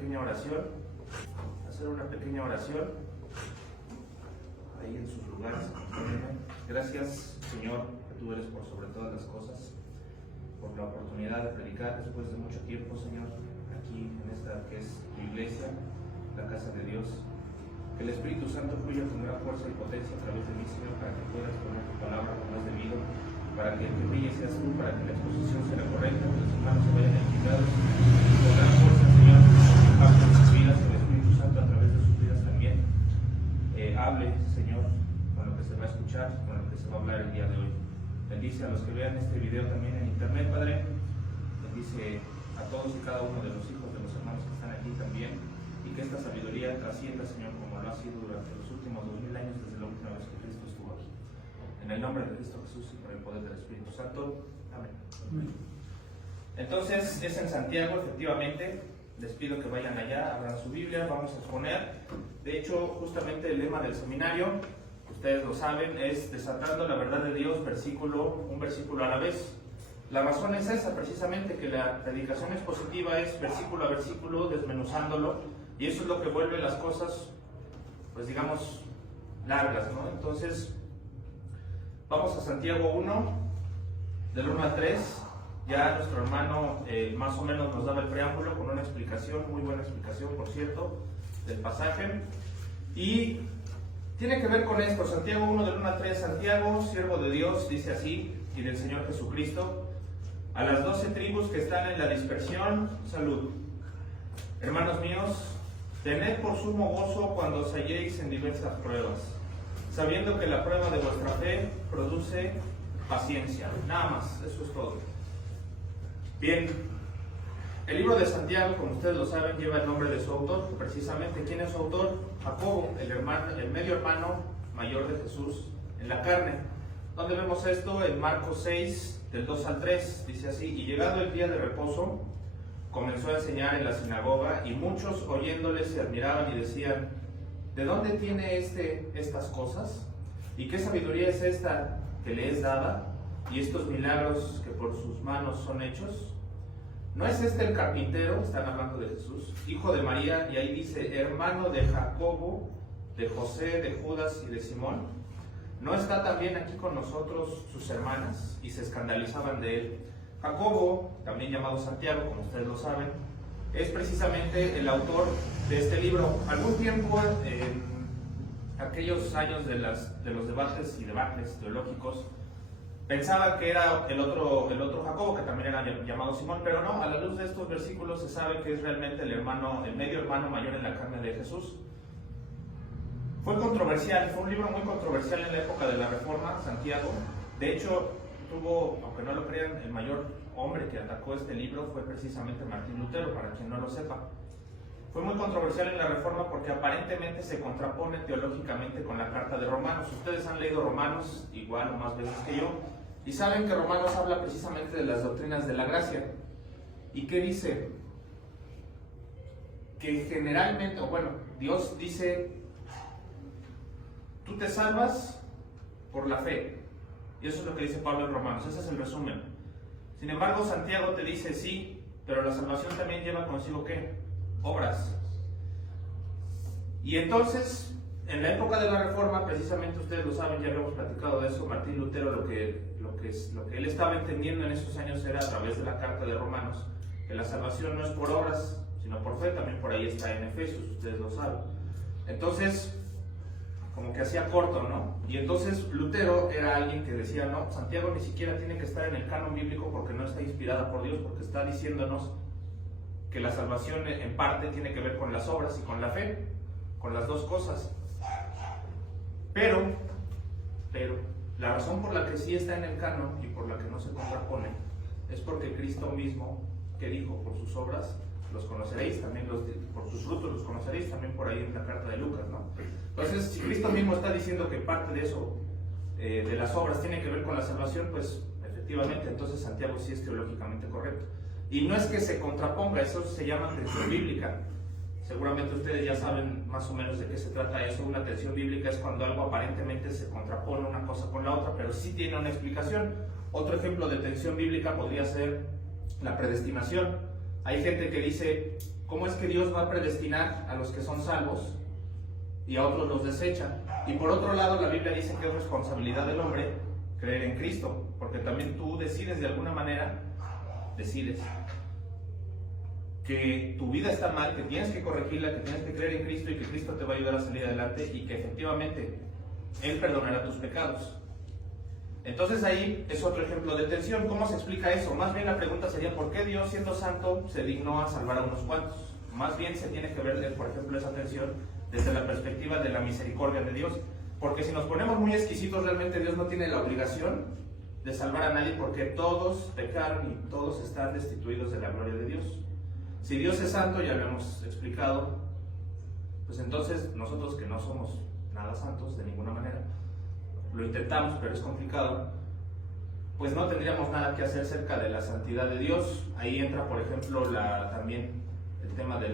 pequeña oración, ahí en sus lugares. Gracias, Señor, que tú eres por sobre todas las cosas, por la oportunidad de predicar después de mucho tiempo, Señor, aquí en esta que es tu iglesia, la casa de Dios. Que el Espíritu Santo fluya con gran fuerza y potencia a través de mí, Señor, para que puedas poner tu palabra como es debido, para que el que brille seas tú, para que la exposición sea correcta, que los hermanos se vayan edificados con gran fuerza, Señor, impacto en sus vidas, el Espíritu Santo a través de sus vidas también hable, Señor, con lo que se va a escuchar, con lo que se va a hablar el día de hoy. Bendice a los que vean este video también en internet, Padre. Bendice a todos y cada uno de los hijos de los hermanos que están aquí también, y que esta sabiduría trascienda, Señor, como lo ha sido durante los últimos 2000 años desde la última vez que Cristo estuvo aquí. En el nombre de Cristo Jesús y por el poder del Espíritu Santo. Amén. Entonces, es en Santiago, efectivamente. Les pido que vayan allá, abran su Biblia, vamos a exponer. De hecho, justamente el lema del seminario, ustedes lo saben, es desatando la verdad de Dios, un versículo a la vez. La razón es esa, precisamente, que la predicación expositiva es versículo a versículo, desmenuzándolo, y eso es lo que vuelve las cosas, pues digamos, largas, ¿no? Entonces, vamos a Santiago 1, del 1 al 3. Ya nuestro hermano más o menos nos daba el preámbulo con una explicación, muy buena explicación, por cierto, del pasaje. Y tiene que ver con esto, Santiago 1, del 1 al 3. Santiago, siervo de Dios, dice así, y del Señor Jesucristo, a las 12 tribus que están en la dispersión, salud. Hermanos míos, tened por sumo gozo cuando os halléis en diversas pruebas, sabiendo que la prueba de vuestra fe produce paciencia. Nada más, eso es todo. Bien, el libro de Santiago, como ustedes lo saben, lleva el nombre de su autor. Precisamente, ¿quién es su autor? Jacobo, el medio hermano mayor de Jesús en la carne. ¿Dónde vemos esto? En Marcos 6, del 2 al 3, dice así: y llegado el día de reposo, comenzó a enseñar en la sinagoga, y muchos oyéndole se admiraban y decían: ¿de dónde tiene estas cosas? ¿Y qué sabiduría es esta que le es dada? ¿Y estos milagros que por sus manos son hechos? ¿No es este el carpintero? Están hablando de Jesús, hijo de María, y ahí dice, hermano de Jacobo, de José, de Judas y de Simón. ¿No está también aquí con nosotros sus hermanas? Y se escandalizaban de él. Jacobo, también llamado Santiago, como ustedes lo saben, es precisamente el autor de este libro. Algún tiempo, en aquellos años de los debates y debates teológicos, pensaba que era el otro Jacobo, que también era llamado Simón, pero no, a la luz de estos versículos se sabe que es realmente el medio hermano mayor en la carne de Jesús. Fue controversial, fue un libro muy controversial en la época de la Reforma, Santiago. De hecho, aunque no lo crean, el mayor hombre que atacó este libro fue precisamente Martín Lutero, para quien no lo sepa. Fue muy controversial en la Reforma porque aparentemente se contrapone teológicamente con la carta de Romanos. Ustedes han leído Romanos igual o más veces que yo, y saben que Romanos habla precisamente de las doctrinas de la gracia. ¿Y qué dice? Que generalmente, Dios dice, tú te salvas por la fe. Y eso es lo que dice Pablo en Romanos, ese es el resumen. Sin embargo, Santiago te dice, sí, pero la salvación también lleva consigo, ¿qué? Obras. Y entonces, en la época de la Reforma, precisamente ustedes lo saben, ya habíamos platicado de eso, Martín Lutero lo que él estaba entendiendo en esos años era, a través de la carta de Romanos, que la salvación no es por obras, sino por fe. También por ahí está en Efesios, ustedes lo saben. Entonces, como que hacía corto, ¿no? Y entonces Lutero era alguien que decía, no, Santiago ni siquiera tiene que estar en el canon bíblico porque no está inspirada por Dios, porque está diciéndonos que la salvación en parte tiene que ver con las obras y con la fe, con las dos cosas. Pero, la razón por la que sí está en el canon y por la que no se contrapone es porque Cristo mismo, que dijo, por sus obras los conoceréis, también por sus frutos los conoceréis, también por ahí en la carta de Lucas, ¿no? Entonces, si Cristo mismo está diciendo que parte de eso, de las obras, tiene que ver con la salvación, pues efectivamente, entonces Santiago sí es teológicamente correcto. Y no es que se contraponga, eso se llama tensión bíblica. Seguramente ustedes ya saben más o menos de qué se trata eso. Una tensión bíblica es cuando algo aparentemente se contrapone una cosa con la otra, pero sí tiene una explicación. Otro ejemplo de tensión bíblica podría ser la predestinación. Hay gente que dice, ¿Cómo es que Dios va a predestinar a los que son salvos y a otros los desecha? Y por otro lado, la Biblia dice que es responsabilidad del hombre creer en Cristo, porque también tú decides de alguna manera, que tu vida está mal, que tienes que corregirla, que tienes que creer en Cristo y que Cristo te va a ayudar a salir adelante y que efectivamente Él perdonará tus pecados. Entonces ahí es otro ejemplo de tensión. ¿Cómo se explica eso? Más bien la pregunta sería, ¿por qué Dios, siendo santo, se dignó a salvar a unos cuantos? Más bien se tiene que ver, por ejemplo, esa tensión desde la perspectiva de la misericordia de Dios. Porque si nos ponemos muy exquisitos, realmente Dios no tiene la obligación de salvar a nadie, porque todos pecaron y todos están destituidos de la gloria de Dios. Si Dios es santo, ya lo hemos explicado, pues entonces nosotros que no somos nada santos de ninguna manera, lo intentamos, pero es complicado, pues no tendríamos nada que hacer cerca de la santidad de Dios. Ahí entra, por ejemplo, también el tema de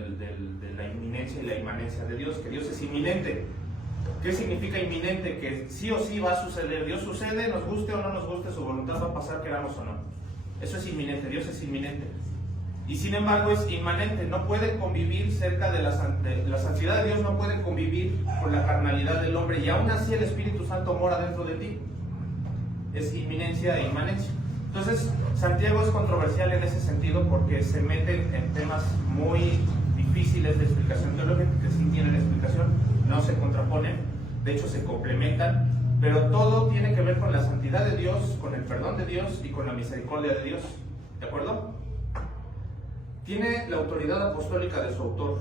la inminencia y la inmanencia de Dios, que Dios es inminente. ¿Qué significa inminente? Que sí o sí va a suceder. Dios sucede, nos guste o no nos guste, su voluntad va a pasar, queramos o no. Eso es inminente, Dios es inminente. Y sin embargo es inmanente, no puede convivir cerca de la santidad de Dios, no puede convivir con la carnalidad del hombre, y aún así el Espíritu Santo mora dentro de ti. Es inminencia e inmanencia. Entonces, Santiago es controversial en ese sentido porque se mete en temas muy difíciles de explicación teológica, que sí tienen explicación, no se contraponen, de hecho se complementan, pero todo tiene que ver con la santidad de Dios, con el perdón de Dios y con la misericordia de Dios. ¿De acuerdo? Tiene la autoridad apostólica de su autor,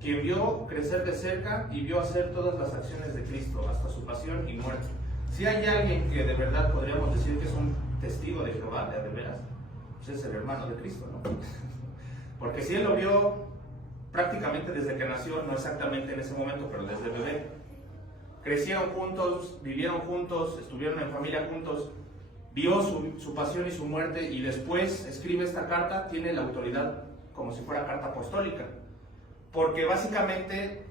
quien vio crecer de cerca y vio hacer todas las acciones de Cristo, hasta su pasión y muerte. Si hay alguien que de verdad podríamos decir que es un testigo de Jehová, de veras, pues es el hermano de Cristo, ¿no? Porque si él lo vio prácticamente desde que nació, no exactamente en ese momento, pero desde bebé, crecieron juntos, vivieron juntos, estuvieron en familia juntos, vio su pasión y su muerte, y después escribe esta carta, tiene la autoridad como si fuera carta apostólica, porque básicamente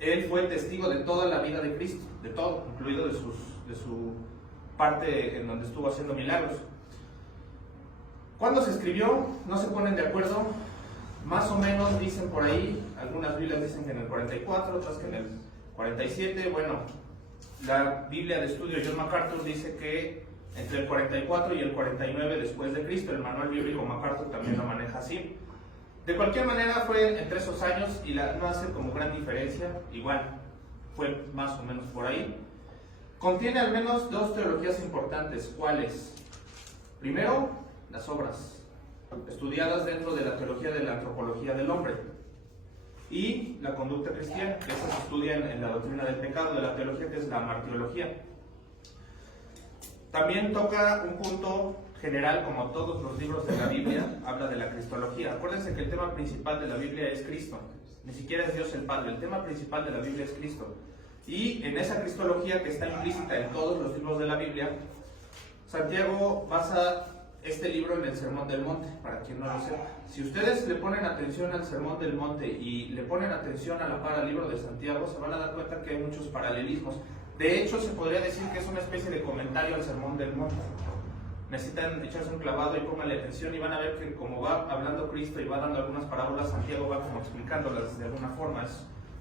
él fue testigo de toda la vida de Cristo, de todo, incluido de su parte en donde estuvo haciendo milagros. ¿Cuándo se escribió? No se ponen de acuerdo, más o menos dicen por ahí, algunas Biblias dicen que en el 44, otras que en el 47, bueno, la Biblia de estudio John MacArthur dice que entre el 44 y el 49 después de Cristo. El manual bíblico MacArthur también lo maneja así. De cualquier manera fue entre esos años y no hace como gran diferencia, igual fue más o menos por ahí. Contiene al menos dos teologías importantes. ¿Cuáles? Primero, las obras estudiadas dentro de la teología de la antropología del hombre, y la conducta cristiana, que esas se estudian en la doctrina del pecado, de la teología que es la martirología. También toca un punto general, como todos los libros de la Biblia, habla de la cristología. Acuérdense que el tema principal de la Biblia es Cristo, ni siquiera es Dios el Padre, el tema principal de la Biblia es Cristo. Y en esa cristología que está implícita en todos los libros de la Biblia, Santiago basa este libro en el Sermón del Monte, para quien no lo sepa. Si ustedes le ponen atención al Sermón del Monte y le ponen atención a la par al libro de Santiago, se van a dar cuenta que hay muchos paralelismos. De hecho, se podría decir que es una especie de comentario al Sermón del Monte. Necesitan echarse un clavado y pónganle atención y van a ver que como va hablando Cristo y va dando algunas parábolas, Santiago va como explicándolas de alguna forma.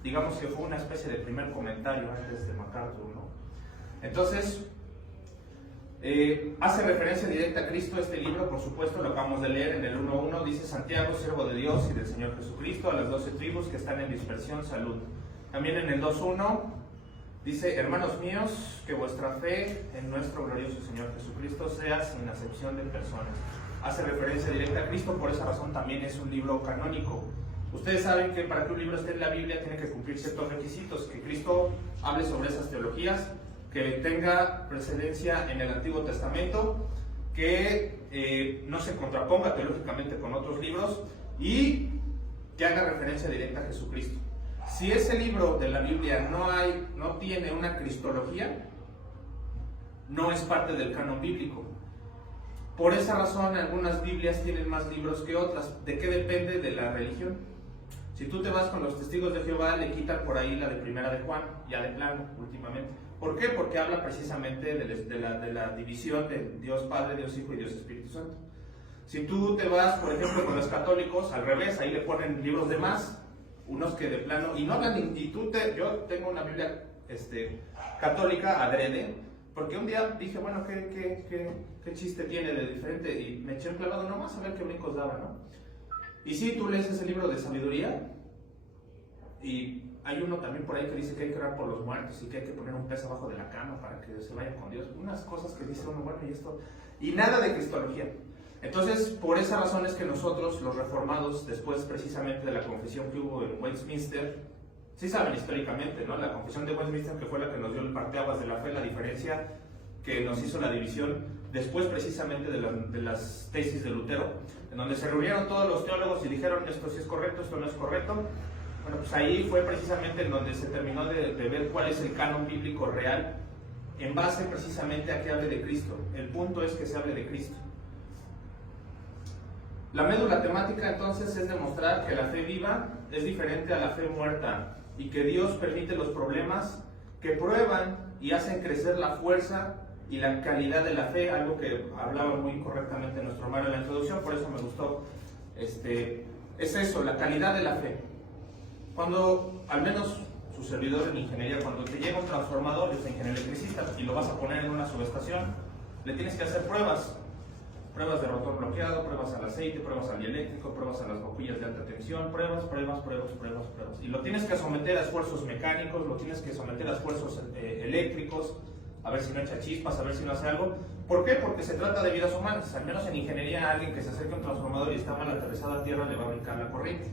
Digamos que fue una especie de primer comentario antes de MacArthur, ¿no? Entonces, hace referencia directa a Cristo este libro, por supuesto, lo acabamos de leer en el 1.1, dice: Santiago, siervo de Dios y del Señor Jesucristo, a las 12 tribus que están en dispersión, salud. También en el 2.1 dice: hermanos míos, que vuestra fe en nuestro glorioso Señor Jesucristo sea sin acepción de personas. Hace referencia directa a Cristo, por esa razón también es un libro canónico. Ustedes saben que para que un libro esté en la Biblia tiene que cumplir ciertos requisitos, que Cristo hable sobre esas teologías, que tenga precedencia en el Antiguo Testamento, que no se contraponga teológicamente con otros libros y que haga referencia directa a Jesucristo. Si ese libro de la Biblia no tiene una cristología, no es parte del canon bíblico. Por esa razón, algunas Biblias tienen más libros que otras. ¿De qué depende? De la religión. Si tú te vas con los testigos de Jehová, le quitan por ahí la de Primera de Juan, ya de plano, últimamente. ¿Por qué? Porque habla precisamente de la división de Dios Padre, Dios Hijo y Dios Espíritu Santo. Si tú te vas, por ejemplo, con los católicos, al revés, ahí le ponen libros de más, unos que de plano, y no hablan, yo tengo una Biblia católica adrede, porque un día dije, bueno, ¿qué chiste tiene de diferente? Y me eché un clavado nomás a ver qué brincos daba, ¿no? Y sí, tú lees ese libro de sabiduría, y hay uno también por ahí que dice que hay que orar por los muertos y que hay que poner un pez abajo de la cama para que se vayan con Dios. Unas cosas que dice uno, bueno, y esto, y nada de cristología. Entonces, por esa razón es que nosotros, los reformados, después precisamente de la confesión que hubo en Westminster, sí saben históricamente, ¿no? La confesión de Westminster, que fue la que nos dio el parteaguas de la fe, la diferencia que nos hizo la división, después precisamente de las tesis de Lutero, en donde se reunieron todos los teólogos y dijeron, esto sí es correcto, esto no es correcto. Bueno, pues ahí fue precisamente en donde se terminó de ver cuál es el canon bíblico real, en base precisamente a que hable de Cristo. El punto es que se hable de Cristo. La médula temática entonces es demostrar que la fe viva es diferente a la fe muerta y que Dios permite los problemas que prueban y hacen crecer la fuerza y la calidad de la fe, algo que hablaba muy correctamente nuestro hermano en la introducción, por eso me gustó. Es eso, la calidad de la fe. Cuando, al menos su servidor en ingeniería, cuando te llega un transformador, es ingeniero electricista, y lo vas a poner en una subestación, le tienes que hacer pruebas de rotor bloqueado, pruebas al aceite, pruebas al dieléctrico, pruebas a las boquillas de alta tensión, pruebas, y lo tienes que someter a esfuerzos mecánicos, lo tienes que someter a esfuerzos eléctricos, a ver si no echa chispas, a ver si no hace algo. ¿Por qué? Porque se trata de vidas humanas. Al menos en ingeniería, a alguien que se acerque a un transformador y está mal aterrizado a tierra le va a brincar la corriente.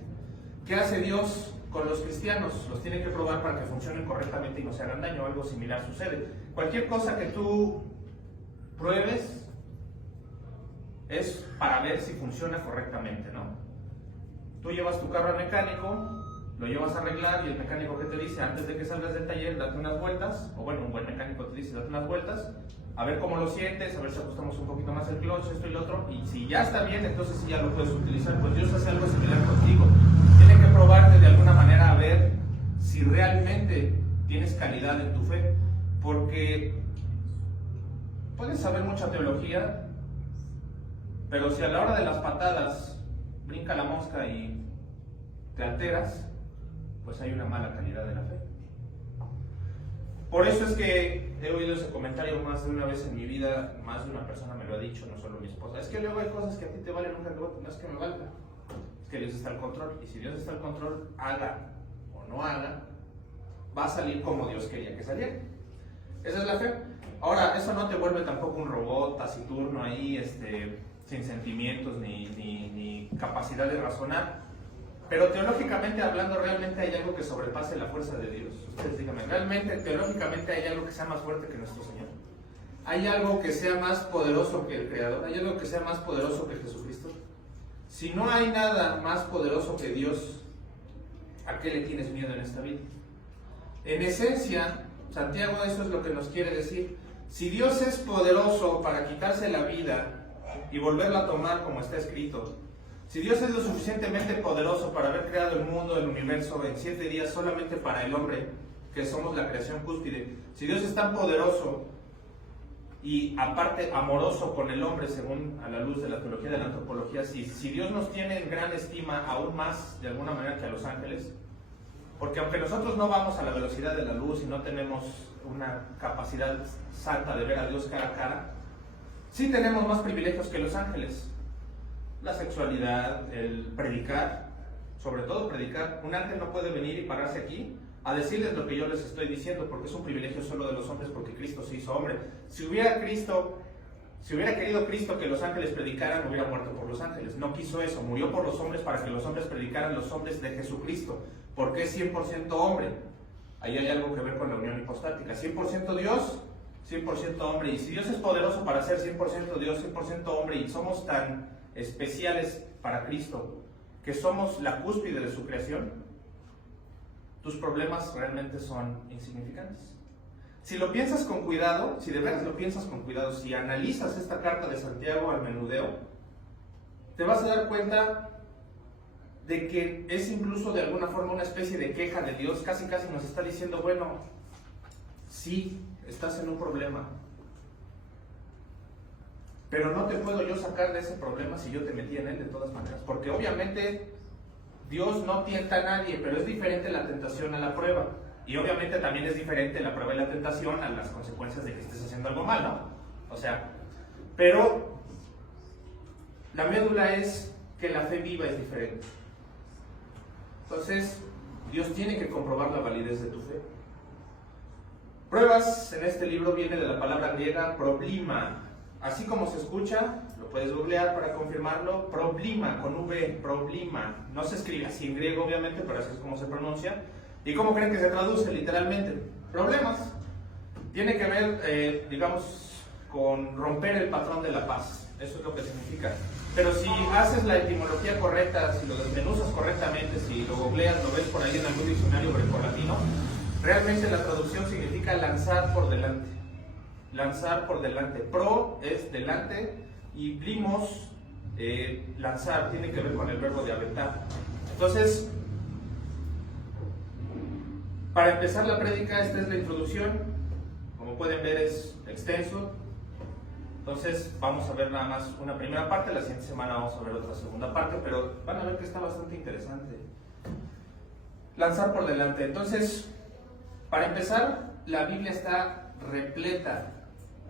¿Qué hace Dios con los cristianos? Los tiene que probar para que funcionen correctamente y no se hagan daño. Algo similar sucede. Cualquier cosa que tú pruebes es para ver si funciona correctamente, ¿no? Tú llevas tu carro al mecánico, lo llevas a arreglar y el mecánico, ¿qué te dice? Antes de que salgas del taller, date unas vueltas, o bueno, un buen mecánico te dice, date unas vueltas, a ver cómo lo sientes, a ver si ajustamos un poquito más el clutch, esto y lo otro, y si ya está bien, entonces sí ya lo puedes utilizar. Pues Dios hace algo similar contigo. Tiene que probarte de alguna manera a ver si realmente tienes calidad en tu fe, porque puedes saber mucha teología, pero si a la hora de las patadas brinca la mosca y te alteras, pues hay una mala calidad de la fe. Por eso es que he oído ese comentario más de una vez en mi vida, más de una persona me lo ha dicho, no solo mi esposa. Es que luego hay cosas que a ti te valen un cacahuete, no es que me valga, es que Dios está al control. Y si Dios está al control, haga o no haga, va a salir como Dios quería que saliera. Esa es la fe. Ahora, eso no te vuelve tampoco un robot taciturno ahí, sin sentimientos ni capacidad de razonar. Pero teológicamente hablando, realmente hay algo que sobrepase la fuerza de Dios. Ustedes díganme, ¿realmente teológicamente hay algo que sea más fuerte que nuestro Señor? ¿Hay algo que sea más poderoso que el Creador? ¿Hay algo que sea más poderoso que Jesucristo? Si no hay nada más poderoso que Dios, ¿a qué le tienes miedo en esta vida? En esencia, Santiago eso es lo que nos quiere decir. Si Dios es poderoso para quitarse la vida y volverla a tomar como está escrito, si Dios es lo suficientemente poderoso para haber creado el mundo, el universo en 7 días solamente para el hombre, que somos la creación cúspide, si Dios es tan poderoso y aparte amoroso con el hombre según a la luz de la teología de la antropología, si Dios nos tiene en gran estima aún más de alguna manera que a los ángeles, porque aunque nosotros no vamos a la velocidad de la luz y no tenemos una capacidad santa de ver a Dios cara a cara, sí tenemos más privilegios que los ángeles. La sexualidad, el predicar, sobre todo predicar. Un ángel no puede venir y pararse aquí a decirles lo que yo les estoy diciendo, porque es un privilegio solo de los hombres, porque Cristo se hizo hombre. Si hubiera querido Cristo que los ángeles predicaran, hubiera muerto por los ángeles. No quiso eso, murió por los hombres para que los hombres predicaran los hombres de Jesucristo, porque es 100% hombre. Ahí hay algo que ver con la unión hipostática. 100% Dios, 100% hombre. Y si Dios es poderoso para ser 100% Dios, 100% hombre, y somos tan especiales para Cristo, que somos la cúspide de su creación, tus problemas realmente son insignificantes. Si lo piensas con cuidado, si de veras lo piensas con cuidado, si analizas esta carta de Santiago al menudeo, te vas a dar cuenta de que es incluso de alguna forma una especie de queja de Dios, casi nos está diciendo, bueno, sí, estás en un problema, pero no te puedo yo sacar de ese problema si yo te metí en él de todas maneras, porque obviamente Dios no tienta a nadie, pero es diferente la tentación a la prueba, y obviamente también es diferente la prueba y la tentación a las consecuencias de que estés haciendo algo mal, ¿no? O sea, pero la médula es que la fe viva es diferente. Entonces, Dios tiene que comprobar la validez de tu fe. Pruebas en este libro viene de la palabra griega problema. Así como se escucha, lo puedes googlear para confirmarlo, problema, con V, problema. No se escribe así en griego, obviamente, pero así es como se pronuncia. ¿Y cómo creen que se traduce literalmente? Problemas. Tiene que ver, digamos, con romper el patrón de la paz. Eso es lo que significa. Pero si haces la etimología correcta, si lo desmenuzas correctamente, si lo googleas, lo ves por ahí en algún diccionario grecolatino, realmente la traducción significa lanzar por delante. Lanzar por delante. Pro es delante y blimos, lanzar, tiene que ver con el verbo de aventar. Entonces, para empezar la prédica, esta es la introducción. Como pueden ver, es extenso. Entonces vamos a ver nada más una primera parte, la siguiente semana vamos a ver otra segunda parte, pero van a ver que está bastante interesante. Lanzar por delante. Entonces, para empezar, la Biblia está repleta,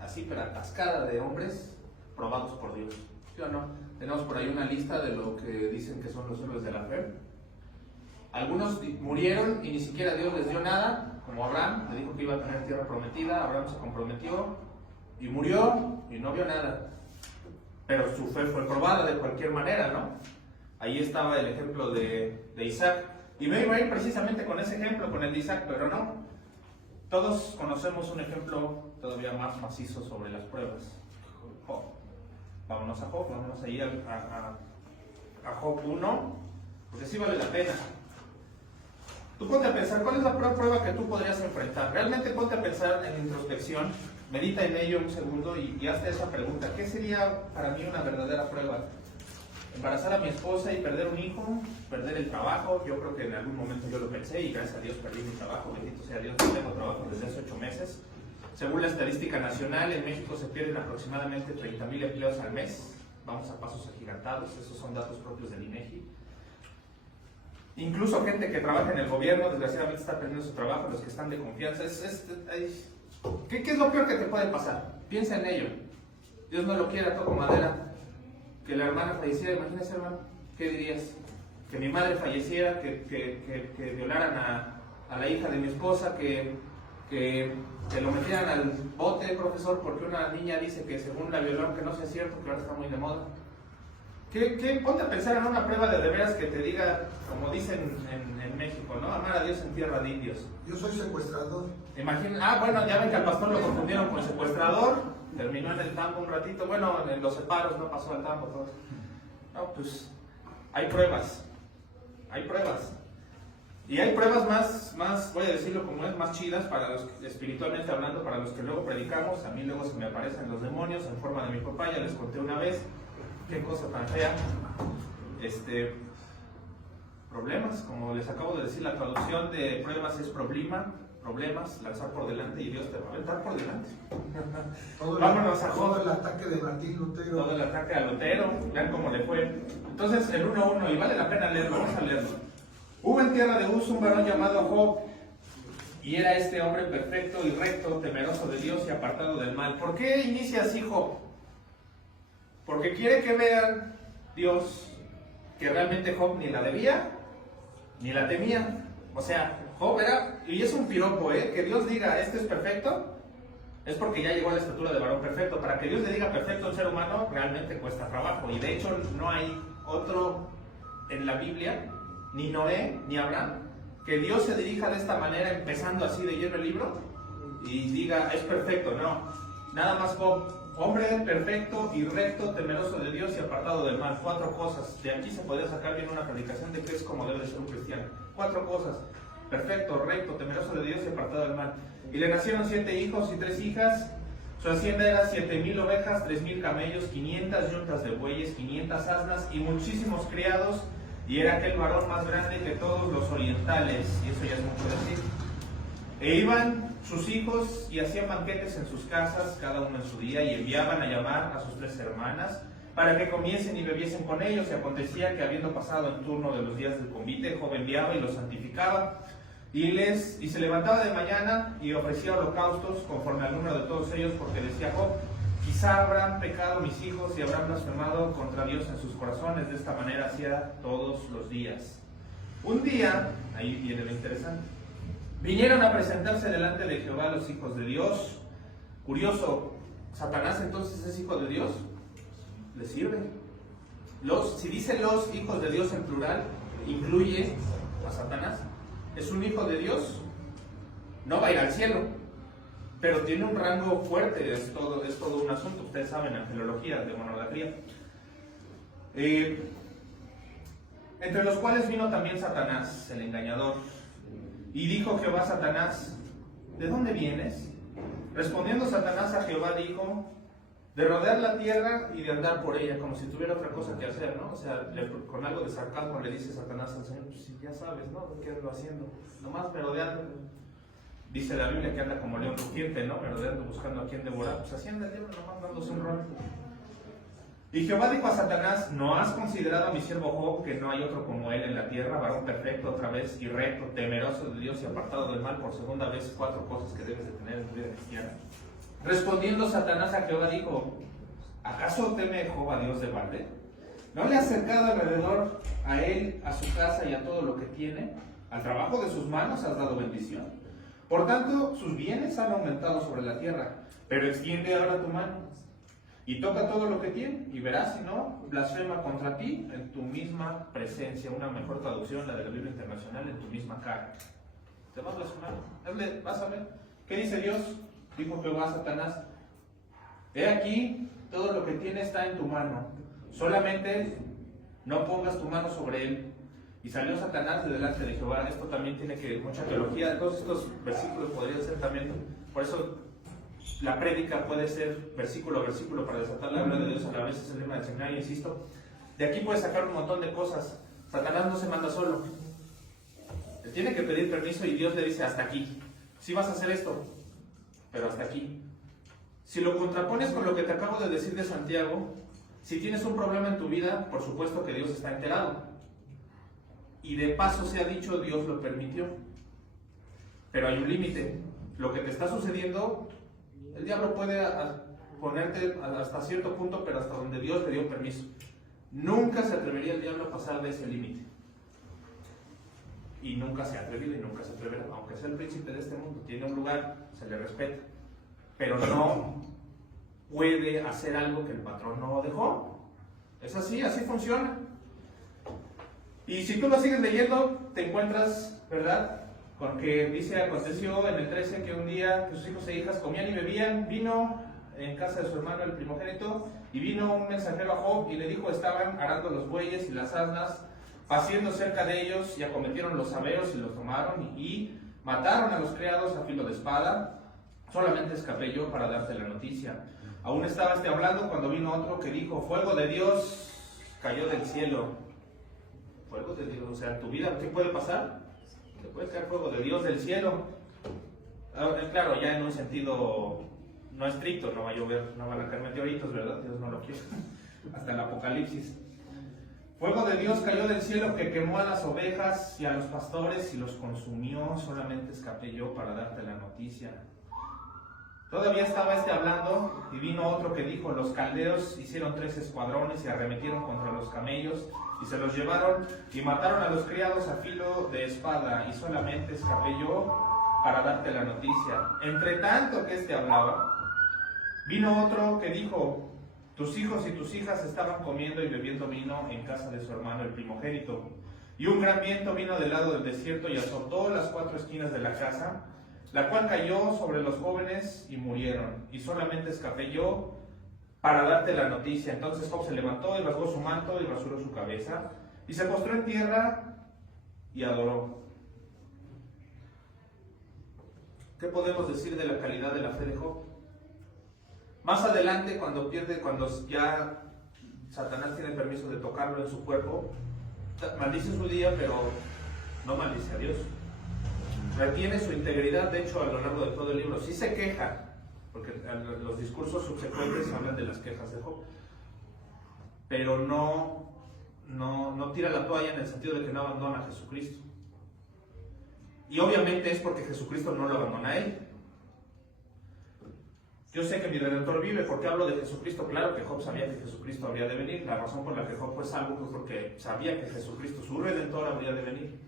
así pero atascada de hombres probados por Dios. ¿Sí o no? Tenemos por ahí una lista de lo que dicen que son los héroes de la fe. Algunos murieron y ni siquiera Dios les dio nada, como Abraham, le dijo que iba a tener tierra prometida, Abraham se comprometió, y murió y no vio nada, pero su fe fue probada de cualquier manera, ¿no? Ahí estaba el ejemplo de Isaac, y me iba a ir precisamente con ese ejemplo, con el de Isaac, pero no. Todos conocemos un ejemplo todavía más macizo sobre las pruebas. Job. Vámonos a Job, vámonos ahí a Job 1, porque sí vale la pena. Tú ponte a pensar, ¿cuál es la prueba que tú podrías enfrentar? Realmente ponte a pensar en introspección. Medita en ello un segundo y hazte esa pregunta. ¿Qué sería para mí una verdadera prueba? ¿Embarazar a mi esposa y perder un hijo? ¿Perder el trabajo? Yo creo que en algún momento yo lo pensé y gracias a Dios perdí mi trabajo. Bendito sea Dios, no tengo trabajo desde hace 8 meses. Según la estadística nacional, en México se pierden aproximadamente 30,000 empleos al mes. Vamos a pasos agigantados, esos son datos propios del INEGI. Incluso gente que trabaja en el gobierno, desgraciadamente está perdiendo su trabajo, los que están de confianza. ¿Qué es lo peor que te puede pasar? Piensa en ello. Dios no lo quiera, toco madera. Que la hermana falleciera, imagínese, hermano, ¿qué dirías? Que mi madre falleciera, que violaran a la hija de mi esposa, que lo metieran al bote, profesor, porque una niña dice que según la violaron, que no sea cierto, que ahora está muy de moda. Ponte a pensar en una prueba de veras que te diga, como dicen en México, ¿no? Amar a Dios en tierra de indios. Yo soy secuestrador. Imagina, bueno, ya ven que al pastor lo confundieron con secuestrador, terminó en el tambo un ratito, bueno, en los separos no pasó al tambo todo. No, pues hay pruebas. Y hay pruebas más, voy a decirlo como es, más chidas para los, espiritualmente hablando, para los que luego predicamos. A mí luego se me aparecen los demonios en forma de mi papá, ya les conté una vez. Qué cosa tan fea. Problemas, como les acabo de decir, la traducción de pruebas es problemas, lanzar por delante y Dios te va a aventar por delante. Vámonos a Job. Todo el ataque de Martín Lutero. Todo el ataque a Lutero, vean cómo le fue. Entonces, el 1:1, y vale la pena leerlo, vamos a leerlo. Hubo en tierra de Uz un varón llamado Job, y era este hombre perfecto y recto, temeroso de Dios y apartado del mal. ¿Por qué inicia así Job? Porque quiere que vean Dios que realmente Job ni la debía, ni la temía. O sea, Job era, y es un piropo, que Dios diga, este es perfecto, es porque ya llegó a la estatura de varón perfecto. Para que Dios le diga perfecto a un ser humano, realmente cuesta trabajo. Y de hecho no hay otro en la Biblia, ni Noé, ni Abraham, que Dios se dirija de esta manera, empezando así de lleno el libro, y diga, es perfecto. No, nada más Job. Hombre perfecto y recto, temeroso de Dios y apartado del mal. 4 cosas. De aquí se podría sacar bien una predicación de qué es como debe de ser un cristiano. 4 cosas. Perfecto, recto, temeroso de Dios y apartado del mal. Y le nacieron 7 hijos y 3 hijas. Su hacienda era 7,000 ovejas, 3,000 camellos, 500 yuntas de bueyes, 500 asnas y muchísimos criados. Y era aquel varón más grande que todos los orientales. Y eso ya es mucho decir. E iban sus hijos y hacían banquetes en sus casas, cada uno en su día, y enviaban a llamar a sus 3 hermanas para que comiesen y bebiesen con ellos. Y acontecía que, habiendo pasado el turno de los días del convite, Job enviaba y los santificaba, y se levantaba de mañana y ofrecía holocaustos conforme al número de todos ellos, porque decía Job: quizá habrán pecado mis hijos y habrán blasfemado contra Dios en sus corazones. De esta manera hacía todos los días. Un día, ahí viene lo interesante, vinieron a presentarse delante de Jehová los hijos de Dios. Curioso, ¿Satanás entonces es hijo de Dios? ¿Le sirve? Si dice los hijos de Dios en plural, ¿incluye a Satanás? ¿Es un hijo de Dios? No va a ir al cielo, pero tiene un rango fuerte, es todo un asunto. Ustedes saben, angelología, demonolatría. Entre los cuales vino también Satanás, el engañador. Y dijo Jehová a Satanás: ¿de dónde vienes? Respondiendo Satanás a Jehová dijo: de rodear la tierra y de andar por ella, como si tuviera otra cosa que hacer, ¿no? O sea, con algo de sarcasmo le dice Satanás al Señor: pues ya sabes, ¿no? ¿Qué ando haciendo? Nomás merodeando. Dice la Biblia que anda como león rugiente, ¿no? Merodeando, buscando a quien devorar. Pues así anda el diablo, nomás dándose un rol. Y Jehová dijo a Satanás: ¿no has considerado a mi siervo Job, que no hay otro como él en la tierra, varón perfecto, otra vez, y recto, temeroso de Dios y apartado del mal? Por segunda vez, 4 cosas que debes de tener en tu vida cristiana. Respondiendo Satanás a Jehová dijo: ¿acaso teme Job a Dios de balde? ¿No le has acercado alrededor a él, a su casa y a todo lo que tiene? Al trabajo de sus manos has dado bendición. Por tanto, sus bienes han aumentado sobre la tierra. Pero extiende ahora tu mano y toca todo lo que tiene, y verás, si no, blasfema contra ti en tu misma presencia. Una mejor traducción, la de la Biblia Internacional: en tu misma cara. Te vas a blasfemar. Vas a ver. ¿Qué dice Dios? Dijo Jehová a Satanás: he aquí, todo lo que tiene está en tu mano, solamente no pongas tu mano sobre él. Y salió Satanás de delante de Jehová. Esto también tiene mucha teología. Todos estos versículos podrían ser también, por eso la prédica puede ser versículo a versículo para desatar la gloria de Dios. A la vez es el lema del seminario, insisto. De aquí puedes sacar un montón de cosas. Satanás no se manda solo. Le tiene que pedir permiso y Dios le dice: hasta aquí. Sí vas a hacer esto, pero hasta aquí. Si lo contrapones con lo que te acabo de decir de Santiago, si tienes un problema en tu vida, por supuesto que Dios está enterado. Y de paso se ha dicho, Dios lo permitió. Pero hay un límite. Lo que te está sucediendo, el diablo puede ponerte hasta cierto punto, pero hasta donde Dios le dio permiso. Nunca se atrevería el diablo a pasar de ese límite. Y nunca se ha atrevido y nunca se atreverá. Aunque sea el príncipe de este mundo, tiene un lugar, se le respeta. Pero no puede hacer algo que el patrón no dejó. Es así funciona. Y si tú lo sigues leyendo, te encuentras, ¿verdad?, con que dice: aconteció en el 13 que un día que sus hijos e hijas comían y bebían vino en casa de su hermano el primogénito, y vino un mensajero a Job y le dijo: estaban arando los bueyes y las asnas, paciendo cerca de ellos, y acometieron los sabeos y los tomaron y mataron a los criados a filo de espada. Solamente escapé yo para darte la noticia. Aún estaba hablando cuando vino otro que dijo: fuego de Dios cayó del cielo. Fuego de Dios, o sea, en tu vida, ¿qué puede pasar? Te puede caer fuego de Dios del cielo. Claro, ya en un sentido no estricto, no va a llover, no van a caer meteoritos, ¿verdad? Dios no lo quiere. Hasta el Apocalipsis. Fuego de Dios cayó del cielo que quemó a las ovejas y a los pastores y los consumió. Solamente escapé yo para darte la noticia. Todavía estaba hablando y vino otro que dijo: los caldeos hicieron 3 escuadrones y arremetieron contra los camellos y se los llevaron y mataron a los criados a filo de espada, y solamente escapé yo para darte la noticia. Entre tanto que hablaba, vino otro que dijo: tus hijos y tus hijas estaban comiendo y bebiendo vino en casa de su hermano el primogénito. Y un gran viento vino del lado del desierto y azotó las 4 esquinas de la casa, la cual cayó sobre los jóvenes y murieron. Y solamente escapé yo para darte la noticia. Entonces Job se levantó y rasgó su manto y rasuró su cabeza y se postró en tierra y adoró. ¿Qué podemos decir de la calidad de la fe de Job? Más adelante, cuando ya Satanás tiene permiso de tocarlo en su cuerpo, maldice su día, pero no maldice a Dios. retiene su integridad, de hecho, a lo largo de todo el libro. Sí se queja, porque los discursos subsecuentes hablan de las quejas de Job, pero no tira la toalla en el sentido de que no abandona a Jesucristo. Y obviamente es porque Jesucristo no lo abandona a él. Yo sé que mi Redentor vive. ¿Por qué hablo de Jesucristo? Claro que Job sabía que Jesucristo habría de venir. La razón por la que Job fue salvo fue porque sabía que Jesucristo, su Redentor, habría de venir.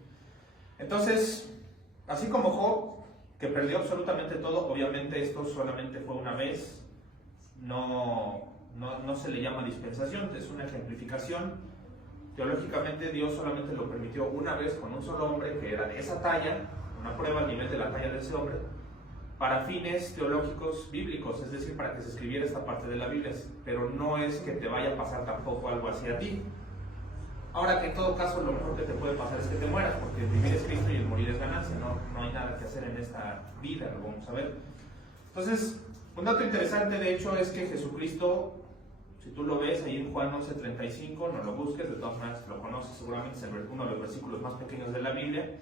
Entonces, así como Job, que perdió absolutamente todo, obviamente esto solamente fue una vez, no se le llama dispensación, es una ejemplificación. Teológicamente Dios solamente lo permitió una vez con un solo hombre que era de esa talla, una prueba al nivel de la talla de ese hombre, para fines teológicos bíblicos, es decir, para que se escribiera esta parte de la Biblia, pero no es que te vaya a pasar tampoco algo así a ti. Ahora que en todo caso lo mejor que te puede pasar es que te mueras, porque el vivir es Cristo y el morir es ganancia, no hay nada que hacer en esta vida, lo vamos a ver. Entonces, un dato interesante de hecho es que Jesucristo, si tú lo ves ahí en Juan 11:35, no lo busques, de todas maneras lo conoces, seguramente es uno de los versículos más pequeños de la Biblia.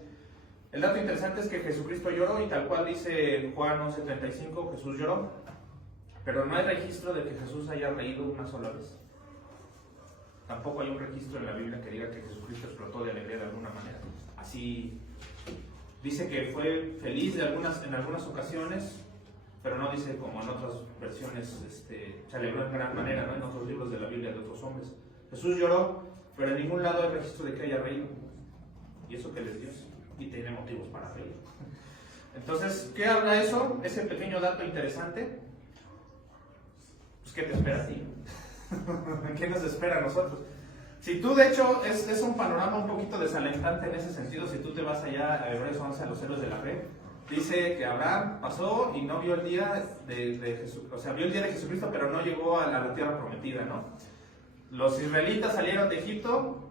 El dato interesante es que Jesucristo lloró y tal cual dice Juan 11:35, Jesús lloró, pero no hay registro de que Jesús haya reído una sola vez. Tampoco hay un registro en la Biblia que diga que Jesucristo explotó de alegría de alguna manera. Así dice que fue feliz en algunas ocasiones, pero no dice como en otras versiones, se alegró en gran manera, ¿no? En otros libros de la Biblia de otros hombres. Jesús lloró, pero en ningún lado hay registro de que haya reído. Y eso que él es Dios, y tiene motivos para reír. Entonces, ¿qué habla eso? Ese pequeño dato interesante. Pues, ¿qué te espera a ti? ¿Qué nos espera a nosotros? Si tú, de hecho, es un panorama un poquito desalentante en ese sentido, si tú te vas allá a Hebreos 11, a los héroes de la fe, dice que Abraham pasó y no vio el día de Jesús, o sea, vio el día de Jesucristo, pero no llegó a la tierra prometida, ¿no? Los israelitas salieron de Egipto,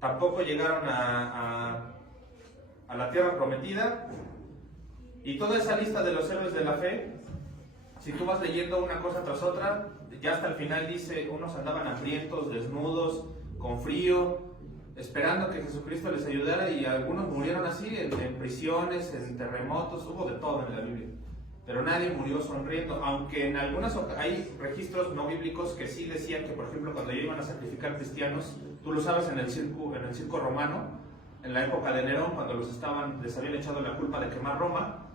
tampoco llegaron a la tierra prometida, y toda esa lista de los héroes de la fe, si tú vas leyendo una cosa tras otra, ya hasta el final dice, unos andaban hambrientos, desnudos, con frío, esperando que Jesucristo les ayudara, y algunos murieron así, en prisiones, en terremotos, hubo de todo en la Biblia. Pero nadie murió sonriendo, aunque en algunas hay registros no bíblicos que sí decían que, por ejemplo, cuando iban a sacrificar cristianos, tú lo sabes en el circo romano, en la época de Nerón, cuando les habían echado la culpa de quemar Roma,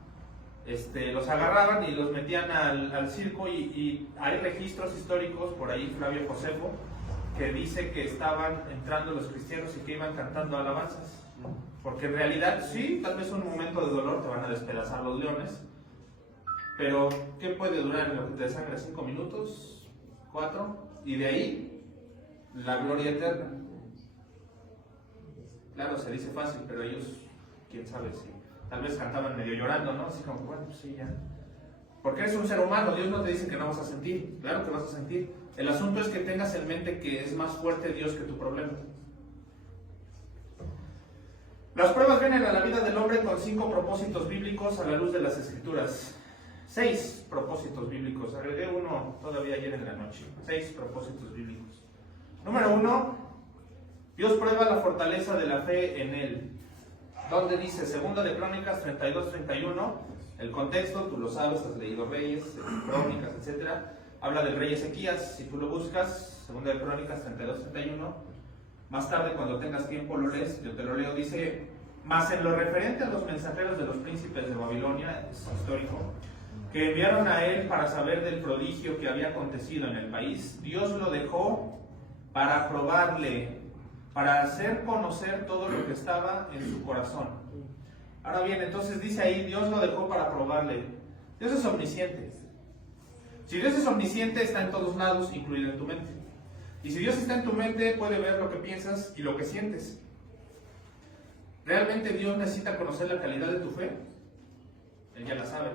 los agarraban y los metían al circo, y hay registros históricos, por ahí Flavio Josefo, que dice que estaban entrando los cristianos y que iban cantando alabanzas, porque en realidad sí, tal vez un momento de dolor te van a despedazar los leones, pero ¿qué puede durar en lo que te desangra? 5 minutos, 4, y de ahí la gloria eterna. Claro, se dice fácil, pero ellos, quién sabe si tal vez cantaban medio llorando, ¿no? Así como, bueno, pues sí, ya. Porque eres un ser humano, Dios no te dice que no vas a sentir, claro que vas a sentir. El asunto es que tengas en mente que es más fuerte Dios que tu problema. Las pruebas vienen a la vida del hombre con 5 propósitos bíblicos a la luz de las Escrituras. 6 propósitos bíblicos, agregué uno todavía ayer en la noche. 6 propósitos bíblicos. Número 1, Dios prueba la fortaleza de la fe en Él. Donde dice, segunda de Crónicas 32-31, el contexto, tú lo sabes, has leído Reyes, Crónicas, etc. Habla del rey Ezequías, si tú lo buscas, segunda de Crónicas 32-31, más tarde cuando tengas tiempo lo lees, yo te lo leo, dice, mas en lo referente a los mensajeros de los príncipes de Babilonia, es histórico, que enviaron a él para saber del prodigio que había acontecido en el país, Dios lo dejó para probarle, para hacer conocer todo lo que estaba en su corazón. Ahora bien, entonces dice ahí, Dios lo dejó para probarle. Dios es omnisciente. Si Dios es omnisciente, está en todos lados, incluido en tu mente. Y si Dios está en tu mente, puede ver lo que piensas y lo que sientes. ¿Realmente Dios necesita conocer la calidad de tu fe? Él ya la sabe.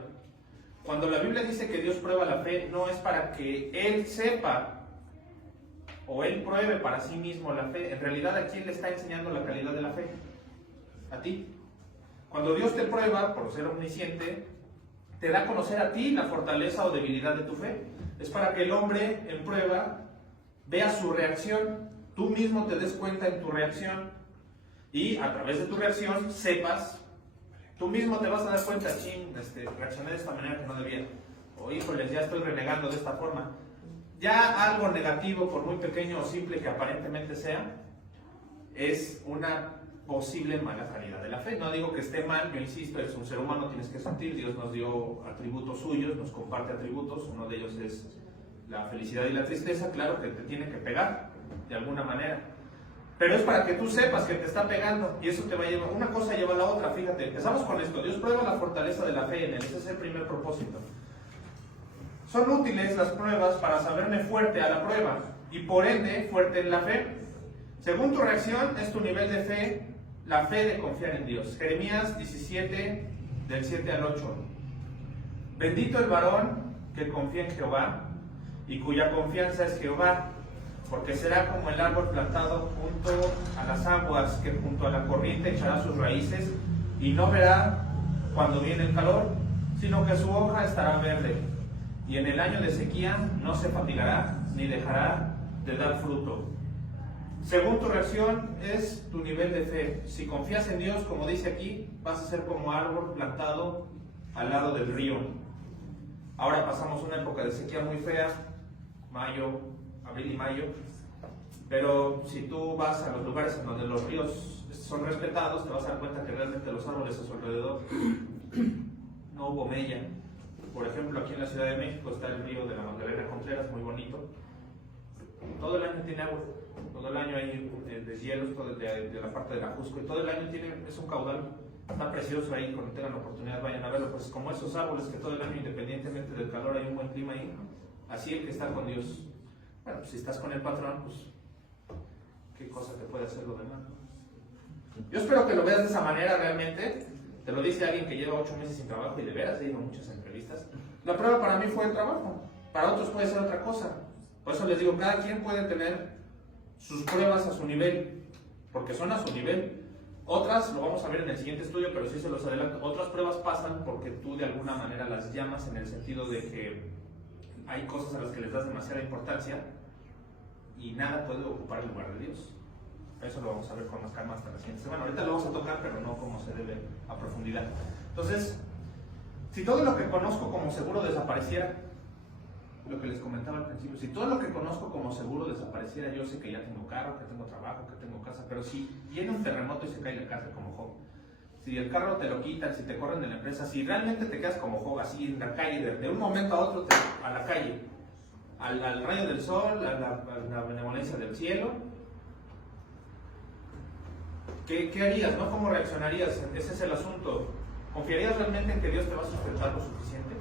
Cuando la Biblia dice que Dios prueba la fe, no es para que Él sepa o Él pruebe para sí mismo la fe. En realidad, ¿a quién le está enseñando la calidad de la fe? A ti. Cuando Dios te prueba, por ser omnisciente, te da a conocer a ti la fortaleza o debilidad de tu fe. Es para que el hombre en prueba vea su reacción, tú mismo te des cuenta en tu reacción y a través de tu reacción sepas Tú mismo te vas a dar cuenta, reaccioné de esta manera que no debía. O híjoles, ya estoy renegando de esta forma. Ya algo negativo, por muy pequeño o simple que aparentemente sea, es una posible mala calidad de la fe. No digo que esté mal, yo insisto, eres un ser humano, tienes que sentir, Dios nos dio atributos suyos, nos comparte atributos, uno de ellos es la felicidad y la tristeza, claro que te tiene que pegar, de alguna manera. Pero es para que tú sepas que te está pegando, y eso te va a llevar, una cosa lleva a la otra, fíjate, empezamos con esto, Dios prueba la fortaleza de la fe en él, ese es el primer propósito. Son útiles las pruebas para saberme fuerte a la prueba, y por ende, fuerte en la fe. Según tu reacción, es tu nivel de fe, la fe de confiar en Dios. Jeremías 17, del 7 al 8. Bendito el varón que confía en Jehová, y cuya confianza es Jehová, porque será como el árbol plantado junto a las aguas, que junto a la corriente echará sus raíces, y no verá cuando viene el calor, sino que su hoja estará verde, y en el año de sequía no se fatigará, ni dejará de dar fruto. Según tu reacción es tu nivel de fe. Si confías en Dios, como dice aquí, vas a ser como árbol plantado al lado del río. Ahora pasamos una época de sequía muy fea, abril y mayo, pero si tú vas a los lugares en donde los ríos son respetados, te vas a dar cuenta que realmente los árboles a su alrededor no hubo mella. Por ejemplo, aquí en la Ciudad de México está el río de la Magdalena Contreras, muy bonito. Todo el año tiene agua, todo el año hay deshielos, todo de la parte de la Jusco, y todo el año es un caudal tan precioso ahí. Cuando tengan la oportunidad vayan a verlo, pues como esos árboles que todo el año, independientemente del calor, hay un buen clima ahí. Así el que está con Dios. Bueno, pues si estás con el patrón, pues qué cosa te puede hacer lo demás, ¿no? Yo espero que lo veas de esa manera realmente. Te lo dice alguien que lleva 8 meses sin trabajo y de veras he ido a muchas entrevistas. La prueba para mí fue el trabajo, para otros puede ser otra cosa. Por eso les digo, cada quien puede tener sus pruebas a su nivel, porque son a su nivel. Otras, lo vamos a ver en el siguiente estudio, pero sí se los adelanto, otras pruebas pasan porque tú de alguna manera las llamas en el sentido de que hay cosas a las que les das demasiada importancia y nada puede ocupar el lugar de Dios. Eso lo vamos a ver con más calma hasta la siguiente semana. Ahorita lo vamos a tocar, pero no como se debe a profundidad. Entonces, si todo lo que conozco como seguro desapareciera, lo que les comentaba al principio, si todo lo que conozco como seguro desapareciera, yo sé que ya tengo carro, que tengo trabajo, que tengo casa, pero si viene un terremoto y se cae la casa como Job, si el carro te lo quitan, si te corren de la empresa, si realmente te quedas como Job, así en la calle, de un momento a otro a la calle, al rayo del sol, a la benevolencia del cielo, ¿qué harías? ¿No? ¿Cómo reaccionarías? Ese es el asunto. ¿Confiarías realmente en que Dios te va a sustentar lo suficiente?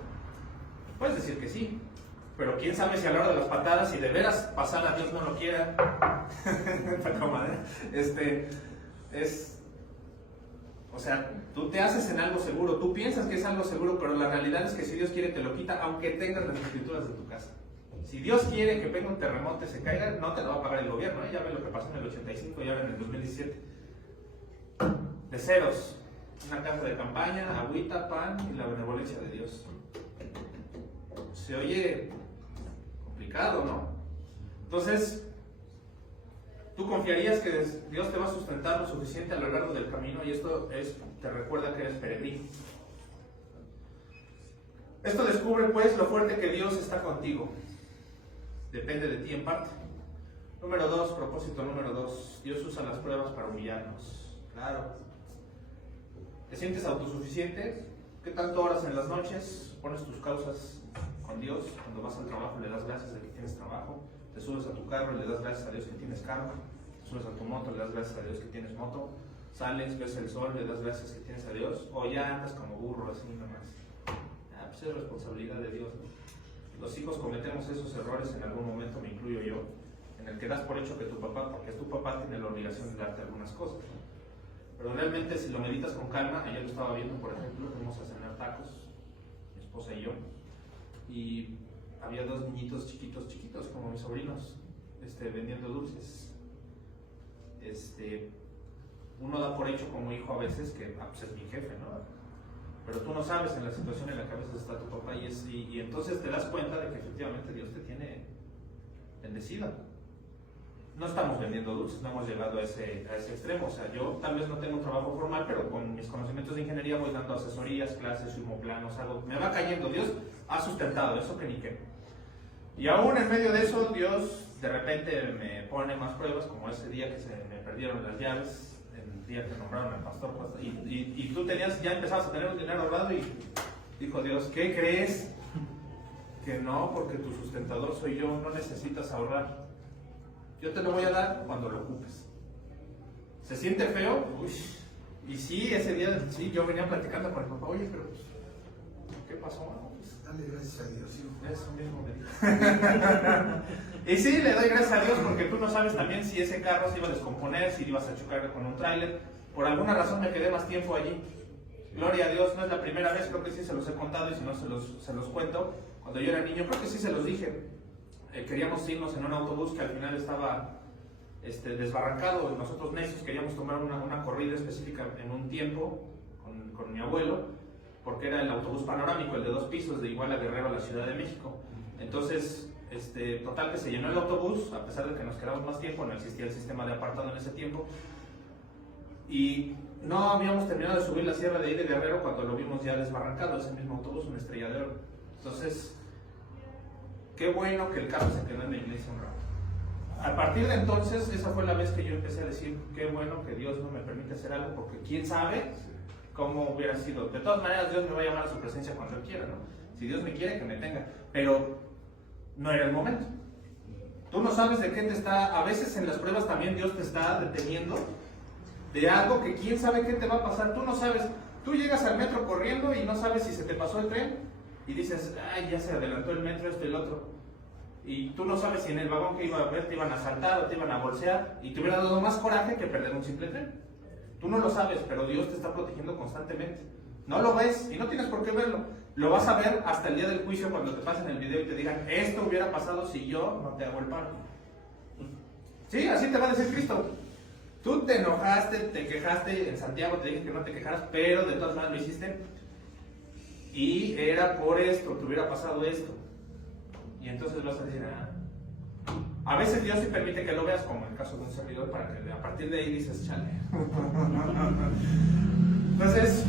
Puedes decir que sí, pero quién sabe si a la hora de las patadas, si de veras pasara, Dios no lo quiera, o sea, tú te haces en algo seguro, tú piensas que es algo seguro, pero la realidad es que si Dios quiere te lo quita, aunque tengas las escrituras de tu casa. Si Dios quiere que venga un terremoto y se caiga, no te lo va a pagar el gobierno, ¿eh? Ya ves lo que pasó en el 85 y ahora en el 2017. De ceros, una casa de campaña, agüita, pan y la benevolencia de Dios. Se oye complicado, ¿no? Entonces, tú confiarías que Dios te va a sustentar lo suficiente a lo largo del camino, y esto te recuerda que eres peregrino. Esto descubre pues lo fuerte que Dios está contigo. Depende de ti en parte. Número 2, propósito número 2. Dios usa las pruebas para humillarnos. Claro. ¿Te sientes autosuficiente? ¿Qué tanto oras en las noches? ¿Pones tus causas con Dios? Cuando vas al trabajo le das gracias de que tienes trabajo. Te subes a tu carro y le das gracias a Dios que tienes carro. Te subes a tu moto, le das gracias a Dios que tienes moto. Sales, ves el sol, le das gracias que tienes a Dios. O ya andas como burro así nomás. Pues es responsabilidad de Dios, ¿no? Los hijos cometemos esos errores en algún momento, me incluyo yo, en el que das por hecho que tu papá, porque tu papá, tiene la obligación de darte algunas cosas, ¿no? Pero realmente si lo meditas con calma, ayer lo estaba viendo, por ejemplo, fuimos a cenar tacos, mi esposa y yo, y había 2 niñitos chiquitos, como mis sobrinos, vendiendo dulces. Uno da por hecho como hijo a veces que pues es mi jefe, ¿no? Pero tú no sabes en la situación en la que a veces está tu papá, y entonces te das cuenta de que efectivamente Dios te tiene bendecido. No estamos vendiendo dulces, no hemos llegado a ese extremo. O sea, yo tal vez no tengo un trabajo formal, pero con mis conocimientos momentos de ingeniería voy dando asesorías, clases, planos, algo. Me va cayendo, Dios ha sustentado, eso que ni qué. Y aún en medio de eso, Dios de repente me pone más pruebas, como ese día que se me perdieron las llaves, el día que nombraron al pastor, y tú ya empezabas a tener un dinero ahorrado y dijo Dios, ¿qué crees? Que no, porque tu sustentador soy yo, no necesitas ahorrar. Yo te lo voy a dar cuando lo ocupes. ¿Se siente feo? Uy. Y sí, ese día, sí, yo venía platicando con el papá, oye, pero pues, ¿qué pasó? No, pues, dale gracias a Dios, hijo. eso mismo me dijo. Y sí, le doy gracias a Dios porque tú no sabes también si ese carro se iba a descomponer, si ibas a chocar con un tráiler. Por alguna razón me quedé más tiempo allí. Gloria a Dios, no es la primera vez, creo que sí se los he contado y si no se los cuento. Cuando yo era niño, creo que sí se los dije. Queríamos irnos en un autobús que al final estaba desbarrancado. Nosotros necios queríamos tomar una corrida específica en un tiempo con mi abuelo, porque era el autobús panorámico, el de 2 pisos, de Iguala Guerrero a la Ciudad de México. Entonces, total que se llenó el autobús, a pesar de que nos quedamos más tiempo, no existía el sistema de apartado en ese tiempo. Y no habíamos terminado de subir la sierra de ahí de Guerrero cuando lo vimos ya desbarrancado, ese mismo autobús, una estrella de oro. Entonces, qué bueno que el carro se quedó en la iglesia un rato. A partir de entonces, esa fue la vez que yo empecé a decir, qué bueno que Dios no me permite hacer algo, porque quién sabe cómo hubiera sido. De todas maneras, Dios me va a llamar a su presencia cuando Él quiera, ¿no? Si Dios me quiere, que me tenga. Pero no era el momento. Tú no sabes de qué te está, a veces en las pruebas también Dios te está deteniendo de algo que quién sabe qué te va a pasar. Tú no sabes, tú llegas al metro corriendo y no sabes si se te pasó el tren y dices, ay, ya se adelantó el metro, esto y el otro. Y tú no sabes si en el vagón que iba a ver te iban a asaltar o te iban a bolsear y te hubiera dado más coraje que perder un simple tren. Tú no lo sabes, pero Dios te está protegiendo constantemente. No lo ves y no tienes por qué verlo. Lo vas a ver hasta el día del juicio cuando te pasen el video y te digan, esto hubiera pasado si yo no te hago el paro. Sí, así te va a decir Cristo. Tú te enojaste, te quejaste, en Santiago te dije que no te quejaras, pero de todas maneras lo hiciste. Y era por esto, te hubiera pasado esto. Y entonces vas a decir, a veces Dios sí permite que lo veas, como en el caso de un servidor, para que a partir de ahí dices, chale. Entonces,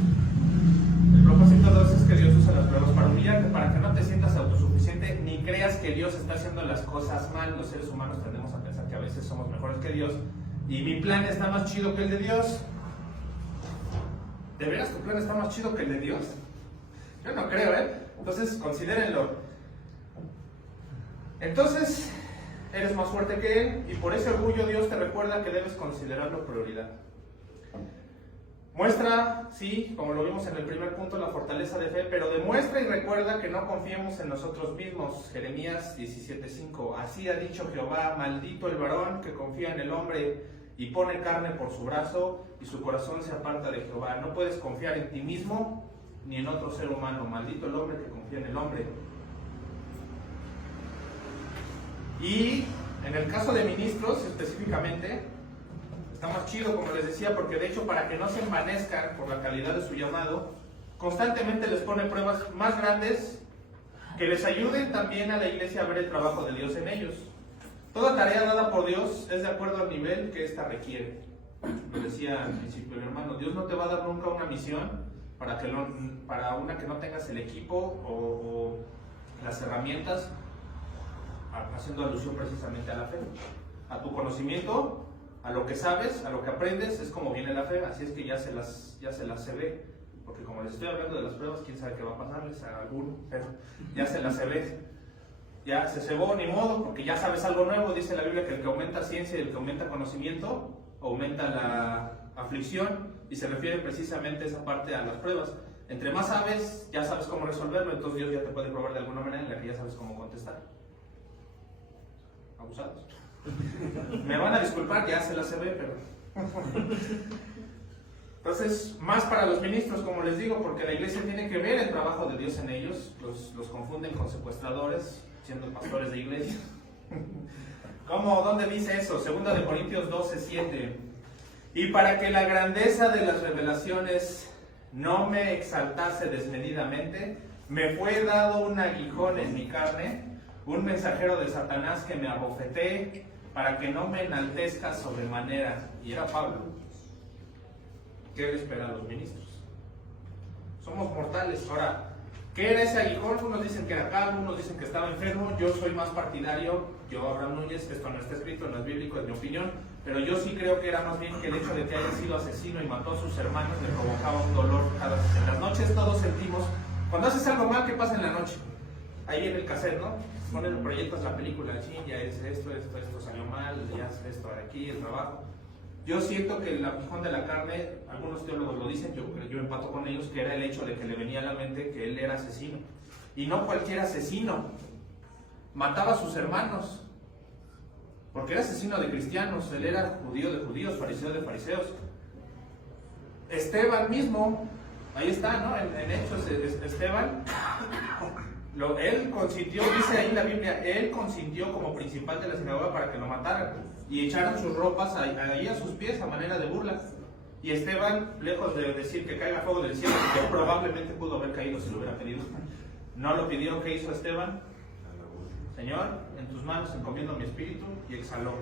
el propósito de Dios es que Dios usa las pruebas para humillarte, para que no te sientas autosuficiente, ni creas que Dios está haciendo las cosas mal. Los seres humanos tendemos a pensar que a veces somos mejores que Dios, y mi plan está más chido que el de Dios. ¿De veras tu plan está más chido que el de Dios? Yo no creo, Entonces, considérenlo. Entonces, eres más fuerte que Él, y por ese orgullo Dios te recuerda que debes considerarlo prioridad. Muestra, sí, como lo vimos en el primer punto, la fortaleza de fe, pero demuestra y recuerda que no confiemos en nosotros mismos. Jeremías 17:5. Así ha dicho Jehová, maldito el varón que confía en el hombre y pone carne por su brazo, y su corazón se aparta de Jehová. No puedes confiar en ti mismo ni en otro ser humano. Maldito el hombre que confía en el hombre. Y en el caso de ministros específicamente, está más chido, como les decía, porque de hecho, para que no se envanezcan por la calidad de su llamado, constantemente les pone pruebas más grandes que les ayuden también a la iglesia a ver el trabajo de Dios en ellos. Toda tarea dada por Dios es de acuerdo al nivel que ésta requiere. Lo decía al principio mi hermano, Dios no te va a dar nunca una misión para una que no tengas el equipo o las herramientas, haciendo alusión precisamente a la fe, a tu conocimiento, a lo que sabes, a lo que aprendes, es como viene la fe. Así es que ya se las se ve, porque como les estoy hablando de las pruebas, quién sabe qué va a pasarles a alguno, pero ya se las se ve, ya se cebó, ni modo, porque ya sabes algo nuevo. Dice la Biblia que el que aumenta ciencia y el que aumenta conocimiento aumenta la aflicción, y se refiere precisamente esa parte a las pruebas. Entre más sabes, ya sabes cómo resolverlo, entonces Dios ya te puede probar de alguna manera en la que ya sabes cómo contestar. Abusados. Me van a disculpar, ya se la se ve, pero... Entonces, más para los ministros, como les digo, porque la iglesia tiene que ver el trabajo de Dios en ellos. Los confunden con secuestradores, siendo pastores de iglesia. ¿Cómo? ¿Dónde dice eso? 2 de Corintios 12:7. Y para que la grandeza de las revelaciones no me exaltase desmedidamente, me fue dado un aguijón en mi carne, un mensajero de Satanás que me abofetee, para que no me enaltezca sobremanera. Y era Pablo. ¿Qué le espera a los ministros? espirituales. Ahora, ¿qué era ese aguijón? Unos dicen que era calvo, unos dicen que estaba enfermo. Yo soy más partidario, yo Abraham Núñez, esto no está escrito, no es bíblico, es mi opinión, pero yo sí creo que era más bien que el hecho de que haya sido asesino y mató a sus hermanos le provocaba un dolor cada vez. En las noches todos sentimos, cuando haces algo mal, ¿qué pasa en la noche? Ahí viene el cassette, ¿no? Ponen proyectos la película, sí, ya es esto salió mal, ya es esto de aquí, el trabajo. Yo siento que el aguijón de la carne, algunos teólogos lo dicen, yo empato con ellos, que era el hecho de que le venía a la mente que él era asesino. Y no cualquier asesino, mataba a sus hermanos, porque era asesino de cristianos, él era judío de judíos, fariseo de fariseos. Esteban mismo, ahí está, ¿no? En Hechos, Esteban, él consintió, dice ahí en la Biblia, él consintió como principal de la sinagoga para que lo mataran y echaran sus ropas ahí a sus pies a manera de burla. Y Esteban, lejos de decir que caiga fuego del cielo, que probablemente pudo haber caído si lo hubiera pedido, no lo pidió. ¿Qué hizo Esteban? Señor, en tus manos encomiendo mi espíritu, y exhaló.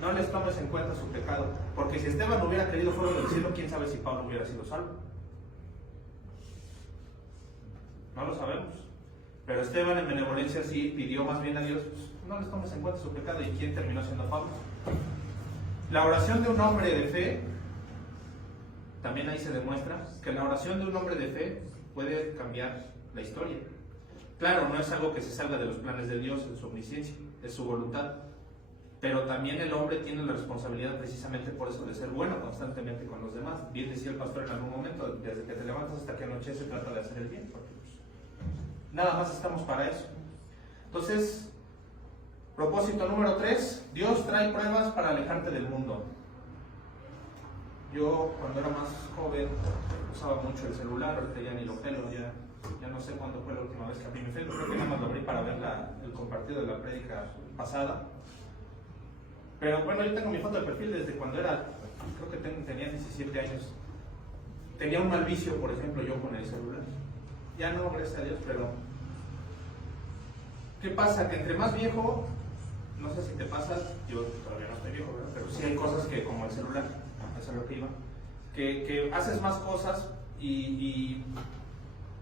No les tomes en cuenta su pecado, porque si Esteban hubiera querido fuego del cielo, quién sabe si Pablo hubiera sido salvo. No lo sabemos. Pero Esteban en benevolencia sí pidió más bien a Dios, pues, no les tomes en cuenta su pecado. ¿Y quién terminó siendo Pablo? La oración de un hombre de fe, también ahí se demuestra que la oración de un hombre de fe puede cambiar la historia. Claro, no es algo que se salga de los planes de Dios, de su omnisciencia, es su voluntad. Pero también el hombre tiene la responsabilidad precisamente por eso de ser bueno constantemente con los demás. Bien decía el pastor en algún momento, desde que te levantas hasta que anochece trata de hacer el bien, porque pues, nada más estamos para eso. Entonces, propósito número 3, Dios trae pruebas para alejarte del mundo. Yo cuando era más joven usaba mucho el celular, ahorita ya ni lo pelo, ya no sé cuándo fue la última vez que abrí mi Facebook, creo que nada más lo abrí para ver el compartido de la prédica pasada. Pero bueno, yo tengo mi foto de perfil desde cuando creo que tenía 17 años. Tenía un mal vicio, por ejemplo, yo con el celular. Ya no, gracias a Dios, pero ¿qué pasa? Que entre más viejo, no sé si te pasa, yo todavía no estoy viejo, ¿verdad? Pero sí hay cosas que, como el celular, eso es lo que iba, que haces más cosas y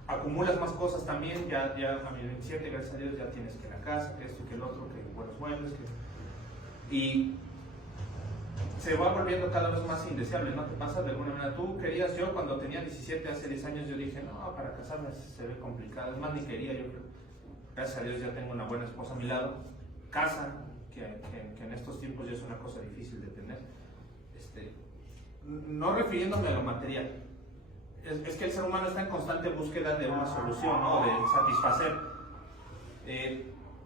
acumulas más cosas también. Ya a mis 27, gracias a Dios, ya tienes que la casa, que esto, que el otro, que buenos muebles, y se va volviendo cada vez más indeseable, ¿no te pasa de alguna manera? Tú querías, yo cuando tenía 17, hace 10 años, yo dije, no, para casarme se ve complicado, es más, ni quería, yo creo. Gracias a Dios ya tengo una buena esposa a mi lado, casa, que en estos tiempos ya es una cosa difícil de tener, no refiriéndome a lo material, es que el ser humano está en constante búsqueda de una solución, ¿no? De satisfacer.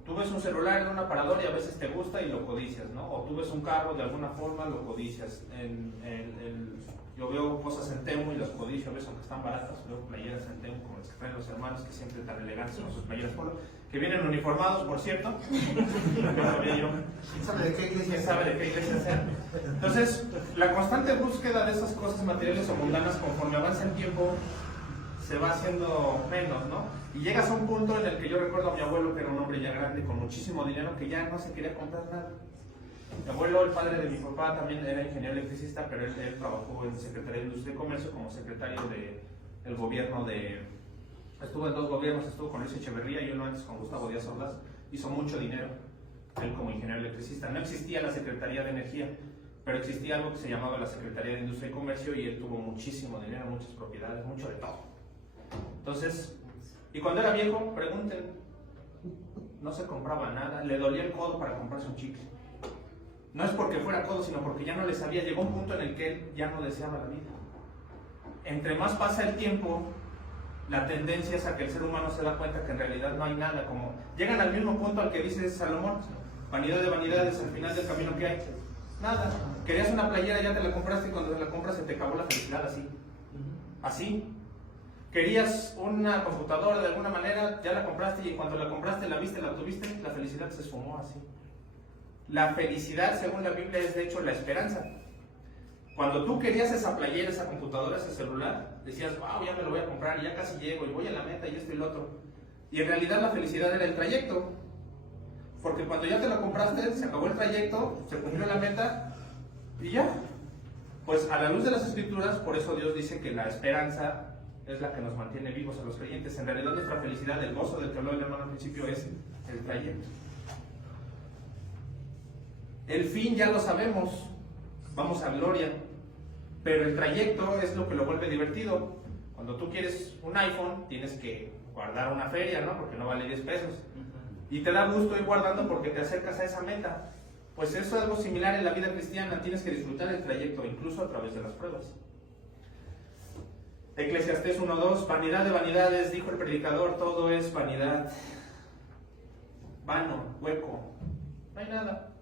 Tú ves un celular en un aparador y a veces te gusta y lo codicias, ¿no? O tú ves un carro, de alguna forma lo codicias. Yo veo cosas en Temu y las codicio, a veces aunque están baratas, veo playeras en Temu como las que traen los hermanos, que siempre tan elegantes con sus playeras polo, que vienen uniformados, por cierto. ¿Quién sabe de qué iglesia? ¿Quién sabe de qué iglesia sean? Entonces, la constante búsqueda de esas cosas materiales o mundanas, conforme avanza el tiempo, se va haciendo menos, ¿no? Y llegas a un punto en el que yo recuerdo a mi abuelo, que era un hombre ya grande, con muchísimo dinero, que ya no se quería comprar nada. Mi abuelo, el padre de mi papá, también era ingeniero electricista, pero él trabajó en Secretaría de Industria y Comercio como secretario del gobierno estuvo en 2 gobiernos, estuvo con Luis Echeverría y uno antes con Gustavo Díaz Ordaz. Hizo mucho dinero, él como ingeniero electricista. No existía la Secretaría de Energía, pero existía algo que se llamaba la Secretaría de Industria y Comercio, y él tuvo muchísimo dinero, muchas propiedades, mucho de todo. Entonces, y cuando era viejo, pregunten, no se compraba nada, le dolía el codo para comprarse un chicle. No es porque fuera codo, sino porque ya no le sabía. Llegó un punto en el que él ya no deseaba la vida. Entre más pasa el tiempo, la tendencia es a que el ser humano se da cuenta que en realidad no hay nada. Como llegan al mismo punto al que dice Salomón, vanidad de vanidades, al final del camino que hay, nada. Querías una playera, ya te la compraste, y cuando te la compras se te acabó la felicidad así. Querías una computadora de alguna manera, ya la compraste, y cuando la compraste, la viste, la obtuviste, la felicidad se esfumó así. La felicidad, según la Biblia, es de hecho la esperanza. Cuando tú querías esa playera, esa computadora, ese celular, decías, wow, ya me lo voy a comprar, y ya casi llego, y voy a la meta, y esto y lo otro. Y en realidad la felicidad era el trayecto. Porque cuando ya te lo compraste, se acabó el trayecto, se cumplió la meta, y ya. Pues a la luz de las Escrituras, por eso Dios dice que la esperanza es la que nos mantiene vivos a los creyentes. En realidad nuestra felicidad, el gozo del que habló el hermano al principio, es el trayecto. El fin ya lo sabemos, vamos a gloria, pero el trayecto es lo que lo vuelve divertido. Cuando tú quieres un iPhone, tienes que guardar una feria, ¿no? Porque no vale 10 pesos. Y te da gusto ir guardando porque te acercas a esa meta. Pues eso es algo similar en la vida cristiana, tienes que disfrutar el trayecto, incluso a través de las pruebas. Eclesiastés 1:2, vanidad de vanidades, dijo el predicador, todo es vanidad. Vano, hueco, no hay nada.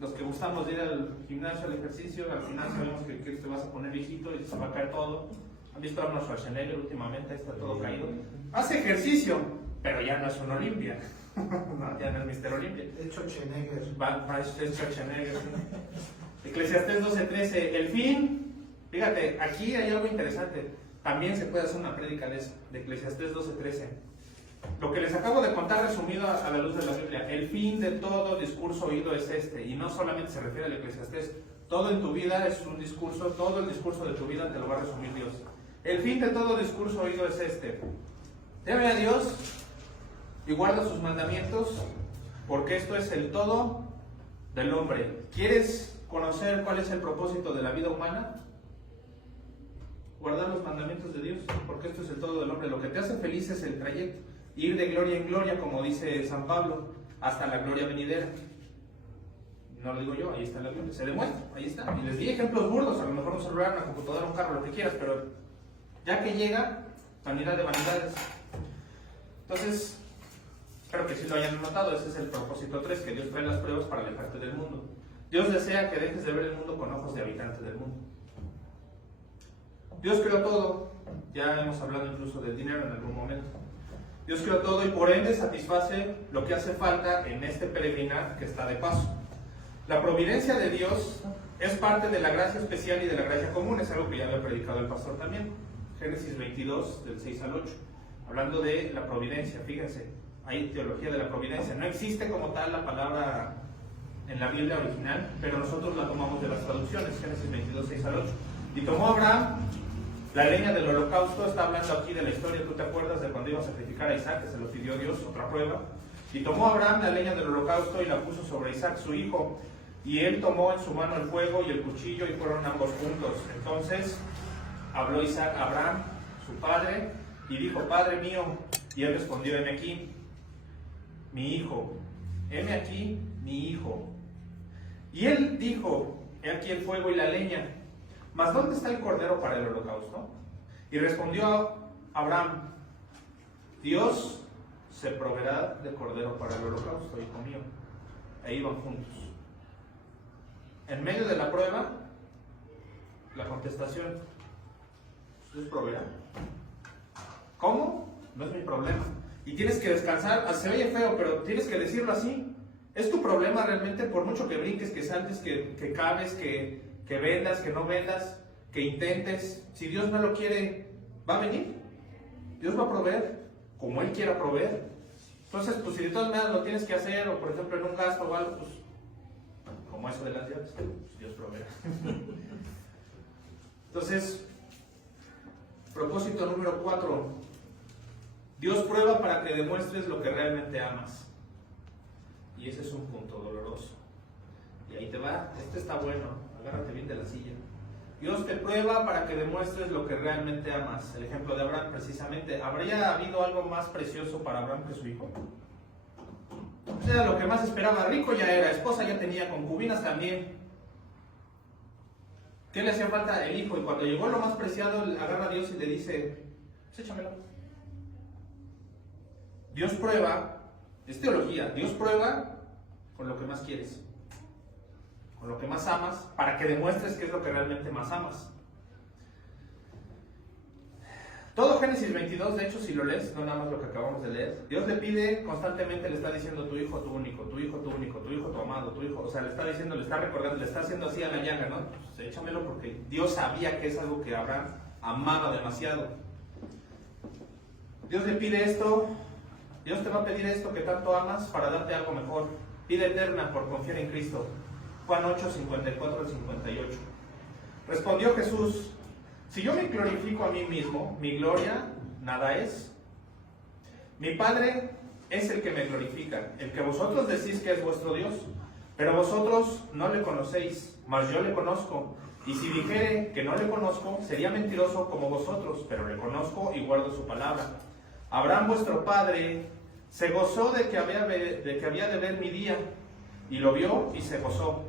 Los que gustamos de ir al gimnasio, al ejercicio, al final sabemos que te vas a poner viejito y se va a caer todo. ¿Han visto a Arnold Schwarzenegger últimamente? Está todo caído. Hace ejercicio, pero ya no es un Olimpia. No, ya no es Mr. Olimpia. Es Schwarzenegger. Es Schwarzenegger. Eclesiastés 12:13, el fin. Fíjate, aquí hay algo interesante. También se puede hacer una prédica de eso, de Eclesiastés 12:13. Lo que les acabo de contar resumido a la luz de la Biblia, el fin de todo discurso oído es este, y no solamente se refiere al Eclesiastés, todo en tu vida es un discurso, todo el discurso de tu vida te lo va a resumir Dios. El fin de todo discurso oído es este: teme a Dios y guarda sus mandamientos, porque esto es el todo del hombre. ¿Quieres conocer cuál es el propósito de la vida humana? Guardar los mandamientos de Dios, porque esto es el todo del hombre. Lo que te hace feliz es el trayecto, ir de gloria en gloria, como dice San Pablo, hasta la gloria venidera. No lo digo yo, ahí está la Biblia, se demuestra, ahí está. Y les di ejemplos burdos, a lo mejor un celular, una computadora, un carro, lo que quieras, pero ya que llega, vanidad de vanidades. Entonces, espero que sí lo hayan notado, ese es el propósito 3, que Dios trae las pruebas para alejarte del mundo. Dios desea que dejes de ver el mundo con ojos de habitante del mundo. Dios creó todo, ya hemos hablado incluso del dinero en algún momento. Dios creó todo y por ende satisface lo que hace falta en este peregrinar que está de paso. La providencia de Dios es parte de la gracia especial y de la gracia común, es algo que ya había predicado el pastor también. Génesis 22, del 6 al 8, hablando de la providencia. Fíjense, hay teología de la providencia. No existe como tal la palabra en la Biblia original, pero nosotros la tomamos de las traducciones. Génesis 22, 6 al 8. Y tomó Abraham la leña del holocausto. Está hablando aquí de la historia, tú te acuerdas de cuando iba a sacrificar a Isaac, que se lo pidió Dios, otra prueba. Y tomó Abraham la leña del holocausto y la puso sobre Isaac su hijo, y él tomó en su mano el fuego y el cuchillo, y fueron ambos juntos. Entonces habló Isaac a Abraham, su padre, y dijo: Padre mío. Y él respondió: heme aquí, mi hijo. Heme aquí, mi hijo. Y él dijo: he aquí el fuego y la leña, mas ¿dónde está el cordero para el holocausto? Y respondió Abraham: Dios se proveerá de cordero para el holocausto, hijo mío. E iban juntos. En medio de la prueba, la contestación: Dios proveerá. ¿Cómo? No es mi problema. Y tienes que descansar. Se oye feo, pero tienes que decirlo así. Es tu problema realmente, por mucho que brinques, que saltes, que cabes, que vendas, que no vendas, que intentes. Si Dios no lo quiere, va a venir. Dios va a proveer como Él quiera proveer. Entonces, pues si de todas maneras lo tienes que hacer, o por ejemplo en un gasto o algo, pues como eso de las llaves, pues Dios proveerá. Entonces, propósito número 4. Dios prueba para que demuestres lo que realmente amas. Y ese es un punto doloroso. Y ahí te va, este está bueno, agárrate bien de la silla. Dios te prueba para que demuestres lo que realmente amas. El ejemplo de Abraham, precisamente. ¿Habría habido algo más precioso para Abraham que su hijo? Era lo que más esperaba. Rico ya era, esposa ya tenía, concubinas también. ¿Qué le hacía falta? El hijo. Y cuando llegó lo más preciado, agarra a Dios y le dice: pues échamelo. Dios prueba, es teología, Dios prueba con lo que más quieres, con lo que más amas, para que demuestres qué es lo que realmente más amas. Todo Génesis 22, de hecho, si lo lees, no nada más lo que acabamos de leer, Dios le pide constantemente, le está diciendo: tu hijo, tu único, tu hijo, tu único, tu hijo, tu amado, tu hijo. O sea, le está diciendo, le está recordando, le está haciendo así a la llaga, ¿no? Pues échamelo, porque Dios sabía que es algo que Abraham amaba demasiado. Dios le pide esto. Dios te va a pedir esto que tanto amas para darte algo mejor. Vida eterna por confiar en Cristo. Juan 8, 54 al 58. Respondió Jesús: Si yo me glorifico a mí mismo, mi gloria nada es. Mi Padre es el que me glorifica, el que vosotros decís que es vuestro Dios. Pero vosotros no le conocéis, mas yo le conozco. Y si dijere que no le conozco, sería mentiroso como vosotros, pero le conozco y guardo su palabra. Abraham vuestro padre se gozó de que había de ver mi día, y lo vio y se gozó.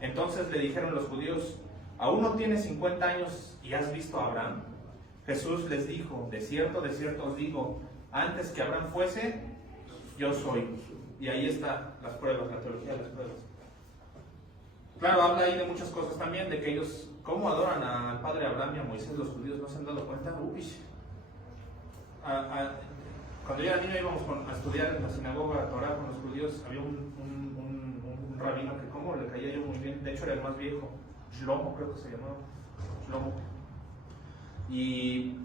Entonces le dijeron los judíos: ¿aún no tienes 50 años y has visto a Abraham? Jesús les dijo: de cierto os digo, antes que Abraham fuese, yo soy. Y ahí están las pruebas, la teología de las pruebas. Claro, habla ahí de muchas cosas también, de que ellos, cómo adoran al padre Abraham y a Moisés, los judíos, ¿no se han dado cuenta? Cuando yo era niño íbamos a estudiar en la sinagoga a Torah con los judíos, había un rabino que como le caía yo muy bien, de hecho era el más viejo, Shlomo creo que se llamaba, Shlomo. Y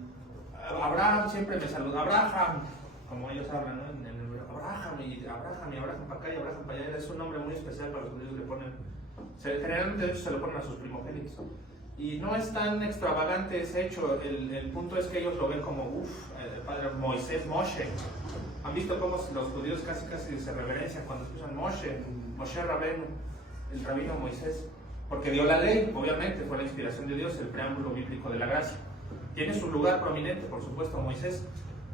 Abraham siempre me saluda, Abraham, como ellos hablan, ¿no? En el hebreo, Abraham para acá y Abraham para allá, es un nombre muy especial para los judíos, le ponen, generalmente de hecho se lo ponen a sus primogénitos. Y no es tan extravagante ese hecho, el punto es que ellos lo ven como, el padre Moisés, Moshe. ¿Han visto cómo los judíos casi se reverencian cuando escuchan Moshe Rabenu, el rabino Moisés? Porque dio la ley, obviamente, fue la inspiración de Dios, el preámbulo bíblico de la gracia. Tiene su lugar prominente, por supuesto, Moisés,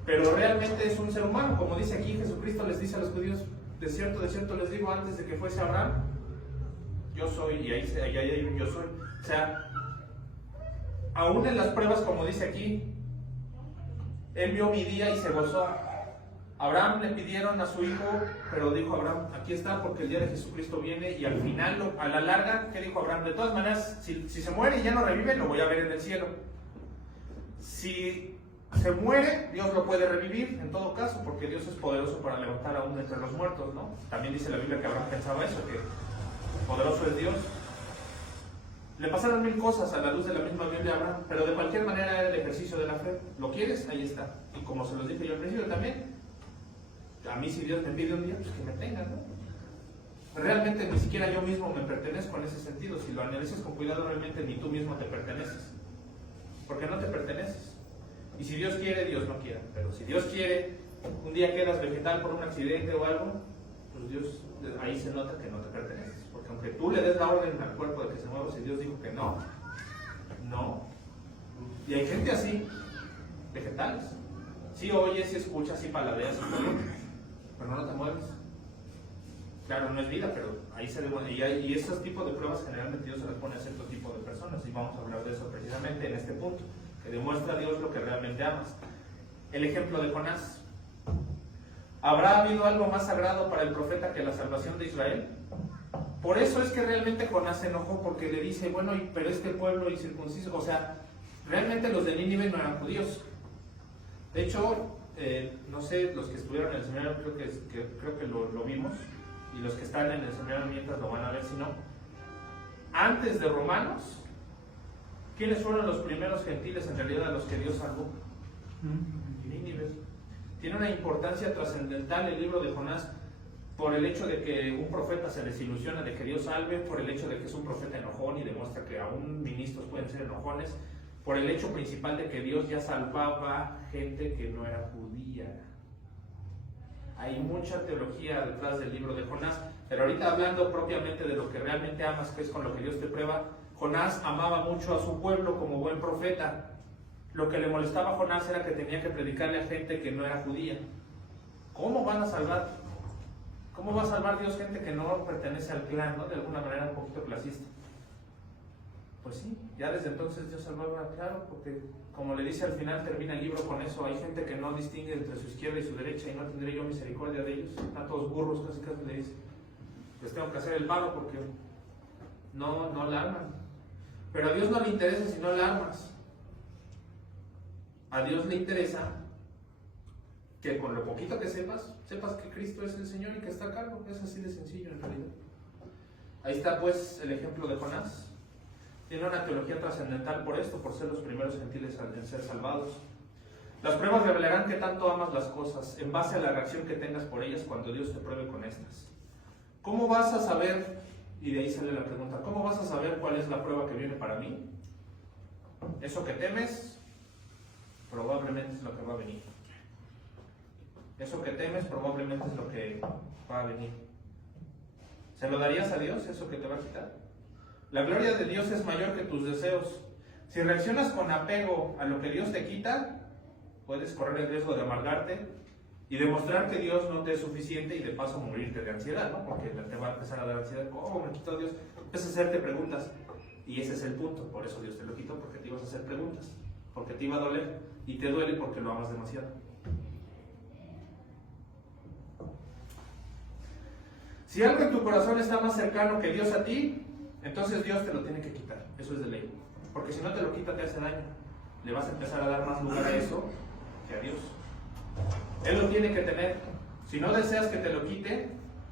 pero realmente es un ser humano, como dice aquí, Jesucristo les dice a los judíos: de cierto les digo, antes de que fuese Abraham, yo soy, y ahí hay un yo soy. O sea, aún en las pruebas, como dice aquí, él vio mi día y se gozó. Abraham le pidieron a su hijo, pero dijo Abraham: aquí está, porque el día de Jesucristo viene. Y al final, a la larga, ¿qué dijo Abraham? De todas maneras, si se muere y ya no revive, lo voy a ver en el cielo. Si se muere, Dios lo puede revivir, en todo caso, porque Dios es poderoso para levantar aún entre los muertos, ¿no? También dice la Biblia que Abraham pensaba eso, que poderoso es Dios. Le pasaron 1000 cosas a la luz de la misma Biblia a Abraham, pero de cualquier manera era el ejercicio de la fe. ¿Lo quieres? Ahí está. Y como se los dije yo al principio también, a mí si Dios me pide un día, pues que me tenga, ¿no? Realmente ni siquiera yo mismo me pertenezco en ese sentido. Si lo analizas con cuidado, realmente ni tú mismo te perteneces, porque no te perteneces. Y si Dios quiere, Dios no quiera. Pero si Dios quiere, un día quedas vegetal por un accidente o algo, pues Dios, ahí se nota que no te perteneces. Porque aunque tú le des la orden al cuerpo de que se mueva, si Dios dijo que no. Y hay gente así, vegetales. Sí oyes, sí escuchas, sí paladeas, pero no te mueves. Claro, no es vida, pero ahí se demuestra. Y esos tipos de pruebas generalmente Dios se las pone a cierto tipo de personas. Y vamos a hablar de eso precisamente en este punto, que demuestra a Dios lo que realmente amas. El ejemplo de Jonás. ¿Habrá habido algo más sagrado para el profeta que la salvación de Israel? Por eso es que realmente Jonás se enojó, porque le dice: bueno, pero este pueblo incircunciso, o sea, realmente los de Nínive no eran judíos. De hecho, no sé, los que estuvieron en el seminario creo que lo vimos, y los que están en el seminario mientras lo van a ver, si no. Antes de Romanos, ¿quiénes fueron los primeros gentiles en realidad a los que Dios salvó? Nínive. Tiene una importancia trascendental el libro de Jonás, por el hecho de que un profeta se desilusiona de que Dios salve, por el hecho de que es un profeta enojón y demuestra que aún ministros pueden ser enojones, por el hecho principal de que Dios ya salvaba gente que no era judía. Hay mucha teología detrás del libro de Jonás, pero ahorita hablando propiamente de lo que realmente amas, que es con lo que Dios te prueba, Jonás amaba mucho a su pueblo como buen profeta. Lo que le molestaba a Jonás era que tenía que predicarle a gente que no era judía. ¿Cómo van a salvar? ¿Cómo va a salvar Dios gente que no pertenece al clan, ¿no? De alguna manera un poquito clasista. Pues sí, ya desde entonces Dios salvaba, claro, porque como le dice al final, termina el libro con eso: hay gente que no distingue entre su izquierda y su derecha, y no tendré yo misericordia de ellos. Están todos burros, casi le dice. Les tengo que hacer el paro porque no la arman. Pero a Dios no le interesa si no la armas. A Dios le interesa que con lo poquito que sepas que Cristo es el Señor y que está a cargo. Es así de sencillo en realidad. Ahí está pues el ejemplo de Jonás. Tiene una teología trascendental por esto, por ser los primeros gentiles en ser salvados. Las pruebas revelarán que tanto amas las cosas, en base a la reacción que tengas por ellas cuando Dios te pruebe con estas. ¿Cómo vas a saber? Y de ahí sale la pregunta: ¿cómo vas a saber cuál es la prueba que viene para mí? Eso que temes, probablemente es lo que va a venir. Eso que temes, probablemente es lo que va a venir. ¿Se lo darías a Dios, eso que te va a quitar? La gloria de Dios es mayor que tus deseos. Si reaccionas con apego a lo que Dios te quita, puedes correr el riesgo de amargarte y demostrar que Dios no te es suficiente y de paso morirte de ansiedad, ¿no? Porque te va a empezar a dar ansiedad. ¿Cómo me quitó Dios? Empiezas a hacerte preguntas. Y ese es el punto. Por eso Dios te lo quitó, porque te ibas a hacer preguntas. Porque te iba a doler. Y te duele porque lo amas demasiado. Si algo en tu corazón está más cercano que Dios a ti, entonces Dios te lo tiene que quitar. Eso es de ley. Porque si no te lo quita, te hace daño. Le vas a empezar a dar más lugar a eso que a Dios. Él lo tiene que tener. Si no deseas que te lo quite,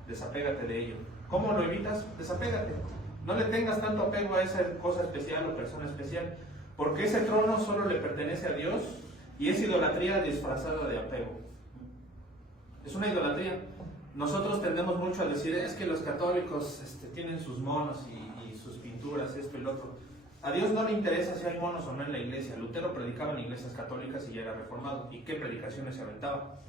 desapégate de ello. ¿Cómo lo evitas? Desapégate. No le tengas tanto apego a esa cosa especial o persona especial, porque ese trono solo le pertenece a Dios y es idolatría disfrazada de apego. Es una idolatría. Nosotros tendemos mucho a decir, es que los católicos tienen sus monos y sus pinturas, esto y lo otro. A Dios no le interesa si hay monos o no en la iglesia. Lutero predicaba en iglesias católicas y ya era reformado. ¿Y qué predicaciones se aventaba?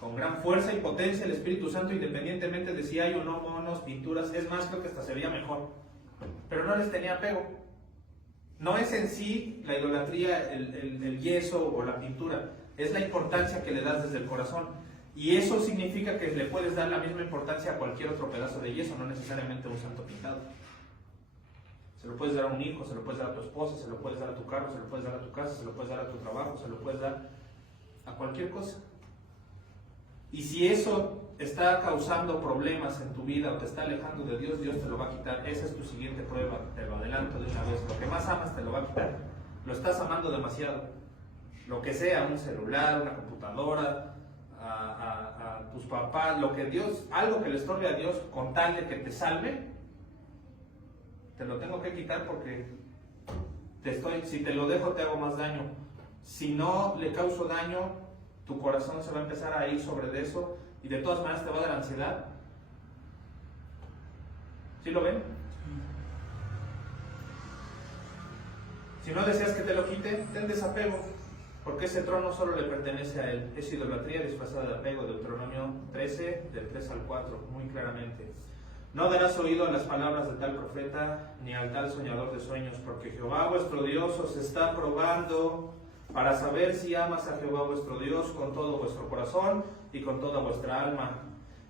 Con gran fuerza y potencia el Espíritu Santo, independientemente de si hay o no monos, pinturas. Es más, creo que hasta se veía mejor. Pero no les tenía apego. No es en sí la idolatría, el yeso o la pintura. Es la importancia que le das desde el corazón. Y eso significa que le puedes dar la misma importancia a cualquier otro pedazo de yeso, no necesariamente a un santo pintado. Se lo puedes dar a un hijo, se lo puedes dar a tu esposa, se lo puedes dar a tu carro, se lo puedes dar a tu casa, se lo puedes dar a tu trabajo, se lo puedes dar a cualquier cosa. Y si eso está causando problemas en tu vida o te está alejando de Dios, Dios te lo va a quitar. Esa es tu siguiente prueba, te lo adelanto de una vez. Lo que más amas te lo va a quitar. Lo estás amando demasiado. Lo que sea, un celular, una computadora, a tus papás, lo que Dios, algo que le estorbe a Dios con tal de que te salve, te lo tengo que quitar porque si te lo dejo te hago más daño. Si no le causo daño, tu corazón se va a empezar a ir sobre de eso y de todas maneras te va a dar ansiedad. ¿Sí lo ven? Si no deseas que te lo quite, ten desapego, porque ese trono solo le pertenece a Él. Es idolatría disfrazada de apego. Deuteronomio 13, del 3 al 4, muy claramente. No darás oído a las palabras de tal profeta, ni al tal soñador de sueños, porque Jehová vuestro Dios os está probando para saber si amas a Jehová vuestro Dios con todo vuestro corazón y con toda vuestra alma.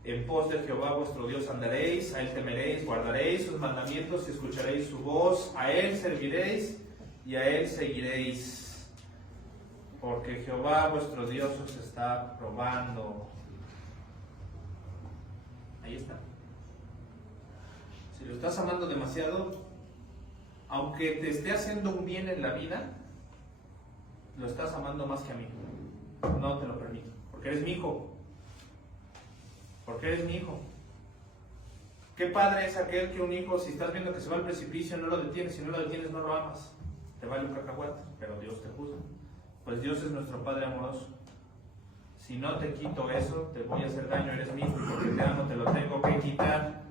En pos de Jehová vuestro Dios andaréis, a Él temeréis, guardaréis sus mandamientos y escucharéis su voz, a Él serviréis y a Él seguiréis. Porque Jehová vuestro Dios os está probando. Ahí está. Si lo estás amando demasiado, aunque te esté haciendo un bien en la vida, lo estás amando más que a mí. No te lo permito, porque eres mi hijo. Porque eres mi hijo. Qué padre es aquel que un hijo, si estás viendo que se va al precipicio, no lo detienes. Si no lo detienes, no lo amas. Te vale un cacahuate, pero Dios te juzga. Pues Dios es nuestro Padre amoroso. Si no te quito eso, te voy a hacer daño. Eres mi hijo y porque te amo te lo tengo que quitar.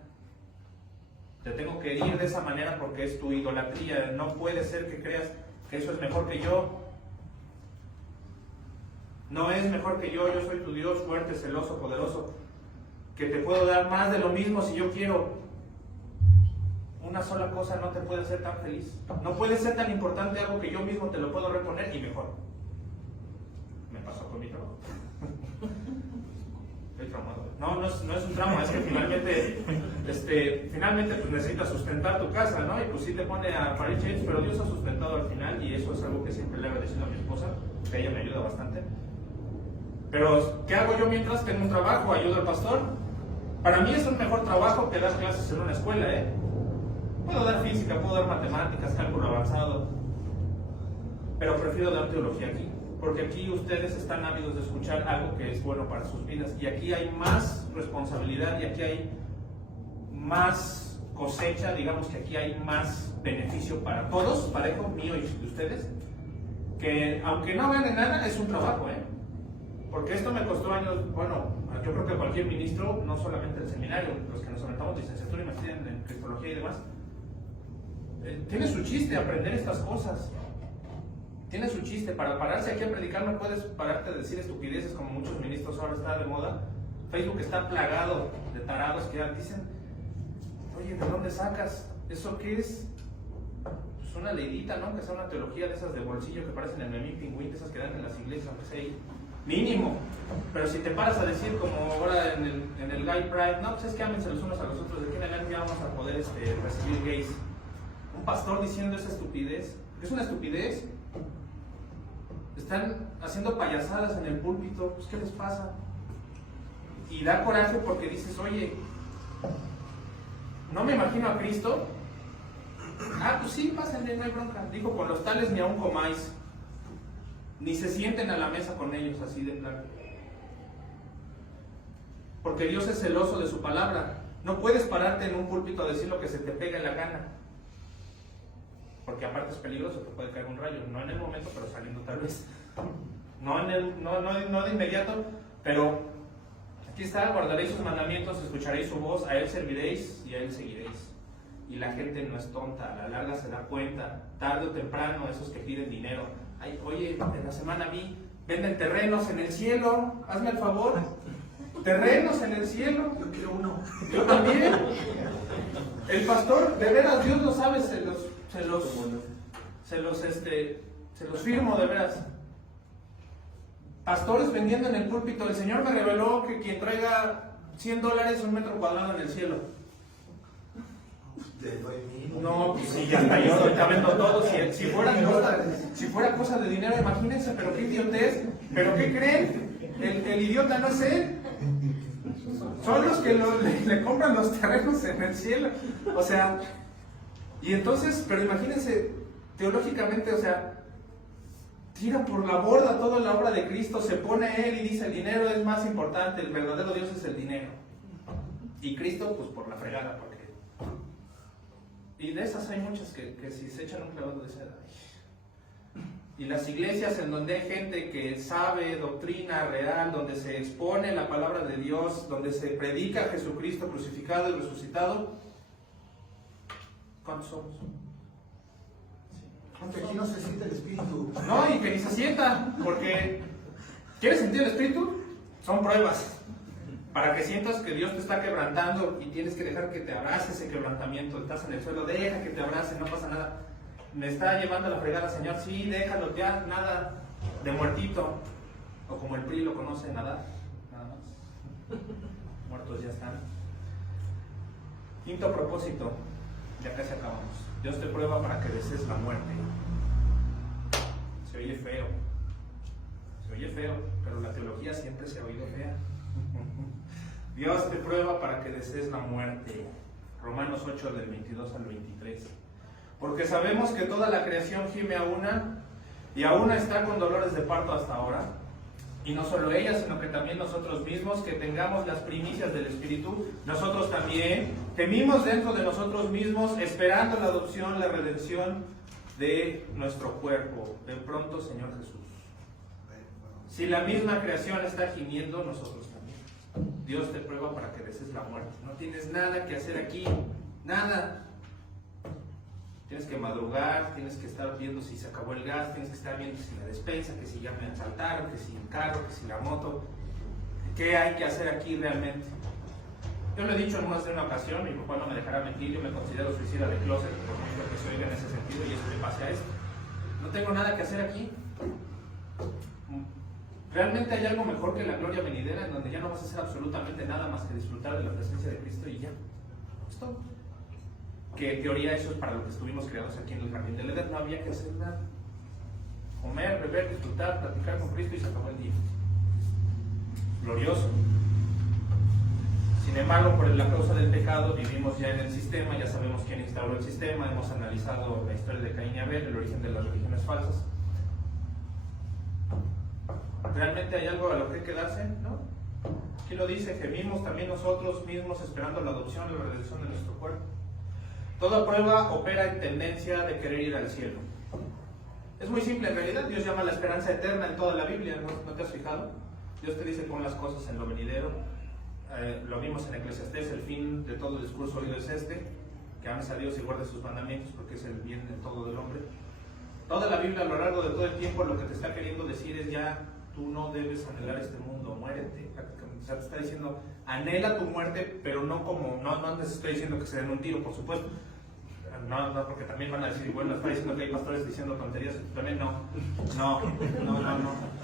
Te tengo que herir de esa manera porque es tu idolatría. No puede ser que creas que eso es mejor que yo. No es mejor que yo soy tu Dios fuerte, celoso, poderoso, que te puedo dar más de lo mismo si yo quiero. Una sola cosa no te puede hacer tan feliz. No puede ser tan importante algo que yo mismo te lo puedo reponer y mejor. Me pasó con mi trabajo. Estoy traumado. No es un trauma, es que finalmente pues necesitas sustentar tu casa, ¿no? Y pues sí te pone a parir change, pero Dios ha sustentado al final y eso es algo que siempre le he agradecido a mi esposa, que ella me ayuda bastante. Pero, ¿qué hago yo mientras tengo un trabajo? ¿Ayudo al pastor? Para mí es un mejor trabajo que dar clases en una escuela, ¿eh? Puedo dar física, puedo dar matemáticas, cálculo avanzado, pero prefiero dar teología aquí, porque aquí ustedes están ávidos de escuchar algo que es bueno para sus vidas, y aquí hay más responsabilidad, y aquí hay más cosecha, digamos que aquí hay más beneficio para todos, parejo, mío y de ustedes, que aunque no ganen nada, es un trabajo, ¿eh? Porque esto me costó años, bueno, yo creo que cualquier ministro, no solamente el seminario, los que nos aventamos licenciatura y maestría en cristología y demás, tiene su chiste aprender estas cosas. tiene su chiste. Para pararse aquí a predicar no puedes pararte a decir estupideces como muchos ministros ahora está de moda. Facebook está plagado de tarados que ya dicen, oye, ¿de dónde sacas? ¿Eso qué es? Pues una leidita, ¿no? Que sea una teología de esas de bolsillo que parecen en el Memín Pingüín, de esas que dan en las iglesias, aunque sea ahí. Mínimo. Pero si te paras a decir como ahora en el Gay Pride, no, pues es que ámense los unos a los otros, de aquí en adelante ya vamos a poder recibir gays. Un pastor diciendo esa estupidez, es una estupidez. Están haciendo payasadas en el púlpito, pues ¿qué les pasa? Y da coraje porque dices, oye, no me imagino a Cristo. Ah, pues sí, pásenle, no hay bronca. Dijo, con los tales ni aún comáis, ni se sienten a la mesa con ellos, así de plano. Porque Dios es celoso de su palabra. No puedes pararte en un púlpito a decir lo que se te pega en la gana. Porque aparte es peligroso, te puede caer un rayo. No en el momento, pero saliendo tal vez. No de inmediato, pero aquí está, guardaréis sus mandamientos, escucharéis su voz, a él serviréis y a él seguiréis. Y la gente no es tonta, a la larga se da cuenta, tarde o temprano, esos que piden dinero. Ay, oye, en la semana vi, venden terrenos en el cielo, hazme el favor. Terrenos en el cielo. Yo quiero uno. Yo también. El pastor, de veras, Dios lo sabe, se los firmo, de veras. Pastores vendiendo en el púlpito, el Señor me reveló que quien traiga $100 un metro cuadrado en el cielo. Te doy 1000. No, pues sí, ya está, yo ahorita vendo todo. Si fuera cosa de dinero, imagínense, pero qué idiotez. ¿Pero qué creen? El idiota no es él. Son los que le compran los terrenos en el cielo. O sea, y entonces, pero imagínense, teológicamente, o sea, tira por la borda toda la obra de Cristo, se pone él y dice, el dinero es más importante, el verdadero Dios es el dinero. Y Cristo, pues por la fregada, porque... Y de esas hay muchas que si se echan un clavado de seda. Y las iglesias en donde hay gente que sabe doctrina real, donde se expone la palabra de Dios, donde se predica a Jesucristo crucificado y resucitado, ¿cuántos somos? Aunque aquí no se siente el espíritu. No, y que ni se sienta, porque ¿quieres sentir el espíritu? Son pruebas. Para que sientas que Dios te está quebrantando y tienes que dejar que te abrace ese quebrantamiento. Estás en el suelo, deja que te abrace, no pasa nada. Me está llevando a la fregada, Señor, sí, déjalo, ya, nada de muertito. O como el PRI lo conoce, nada más. Muertos ya están. Quinto propósito, ya casi acabamos. Dios te prueba para que desees la muerte. Se oye feo, pero la teología siempre se ha oído fea. Dios te prueba para que desees la muerte. Romanos 8 del 22 al 23. Porque sabemos que toda la creación gime a una, y a una está con dolores de parto hasta ahora. Y no solo ella, sino que también nosotros mismos, que tengamos las primicias del Espíritu, nosotros también gemimos dentro de nosotros mismos, esperando la adopción, la redención de nuestro cuerpo. Ven pronto, Señor Jesús. Si la misma creación está gimiendo, nosotros también. Dios te prueba para que desees la muerte. No tienes nada que hacer aquí, nada. Tienes que madrugar, tienes que estar viendo si se acabó el gas, tienes que estar viendo si la despensa, que si ya me asaltaron, que si el carro, que si la moto. ¿Qué hay que hacer aquí realmente? Yo lo he dicho en más de una ocasión, mi papá no me dejará mentir, yo me considero suicida de closet, por mucho que soy en ese sentido, y eso me pasa a esto. No tengo nada que hacer aquí. ¿Realmente hay algo mejor que la gloria venidera, en donde ya no vas a hacer absolutamente nada más que disfrutar de la presencia de Cristo y ya? Es todo. Que en teoría eso es para lo que estuvimos creados aquí en el jardín del Edén, no había que hacer nada. Comer, beber, disfrutar, platicar con Cristo y se acabó el día. Glorioso. Sin embargo, por la causa del pecado vivimos ya en el sistema, ya sabemos quién instauró el sistema, hemos analizado la historia de Caín y Abel, el origen de las religiones falsas. ¿Realmente hay algo a lo que hay que darse? ¿No? Aquí lo dice, gemimos también nosotros mismos esperando la adopción y la redención de nuestro cuerpo. Toda prueba opera en tendencia de querer ir al cielo. Es muy simple en realidad, Dios llama la esperanza eterna en toda la Biblia, ¿no te has fijado? Dios te dice pon las cosas en lo venidero. Lo vimos en Eclesiastés, el fin de todo discurso oído es este, que ames a Dios y guardes sus mandamientos porque es el bien de todo del hombre. Toda la Biblia a lo largo de todo el tiempo lo que te está queriendo decir es ya, tú no debes anhelar este mundo, muérete. O sea, te está diciendo, anhela tu muerte, pero no como, no les estoy diciendo que se den un tiro, por supuesto. No, porque también van a decir, bueno, está diciendo que hay pastores diciendo tonterías, también no.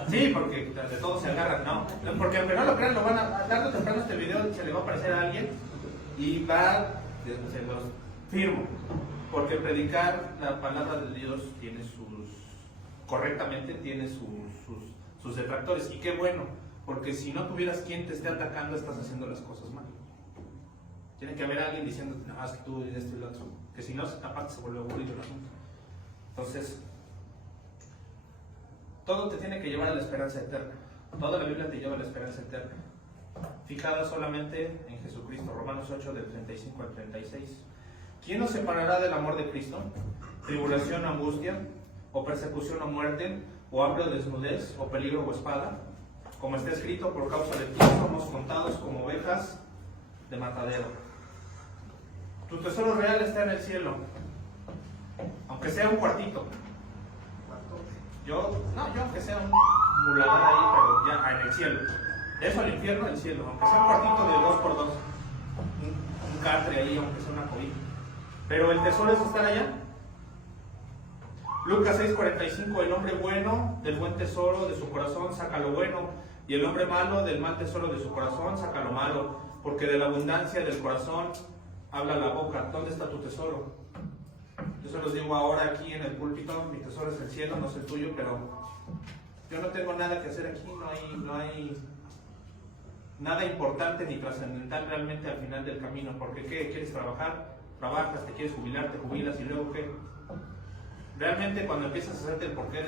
Sí, porque de todo se agarran, no. Porque aunque no lo crean, lo van a, tarde o temprano este video se le va a aparecer a alguien y se los firmo. Porque predicar la palabra de Dios tiene correctamente tiene sus detractores. Y qué bueno, porque si no tuvieras quien te esté atacando, estás haciendo las cosas mal. Tiene que haber alguien diciéndote, no, es que tú esto y lo otro. Que si no, aparte se vuelve aburrido el asunto. Entonces, todo te tiene que llevar a la esperanza eterna. Toda la Biblia te lleva a la esperanza eterna. Fijada solamente en Jesucristo. Romanos 8, del 35 al 36. ¿Quién nos separará del amor de Cristo? ¿Tribulación o angustia? ¿O persecución o muerte? ¿O hambre o desnudez? ¿O peligro o espada? Como está escrito, por causa de ti somos contados como ovejas de matadero. Tu tesoro real está en el cielo, aunque sea un cuartito. Yo aunque sea un muladar ahí, pero ya en el cielo. Eso al infierno, el cielo, aunque sea un cuartito de 2x2, un catre ahí, aunque sea una cobija. Pero el tesoro es estar allá. Lucas 6:45, el hombre bueno del buen tesoro de su corazón saca lo bueno, y el hombre malo del mal tesoro de su corazón saca lo malo, porque de la abundancia del corazón habla la boca. ¿Dónde está tu tesoro? Yo se los digo ahora aquí en el púlpito, mi tesoro es el cielo, no es el tuyo, pero yo no tengo nada que hacer aquí, no hay nada importante ni trascendental realmente al final del camino, porque ¿qué? ¿Quieres trabajar? Trabajas, te quieres jubilar, te jubilas y luego ¿qué? Realmente cuando empiezas a hacerte el porqué,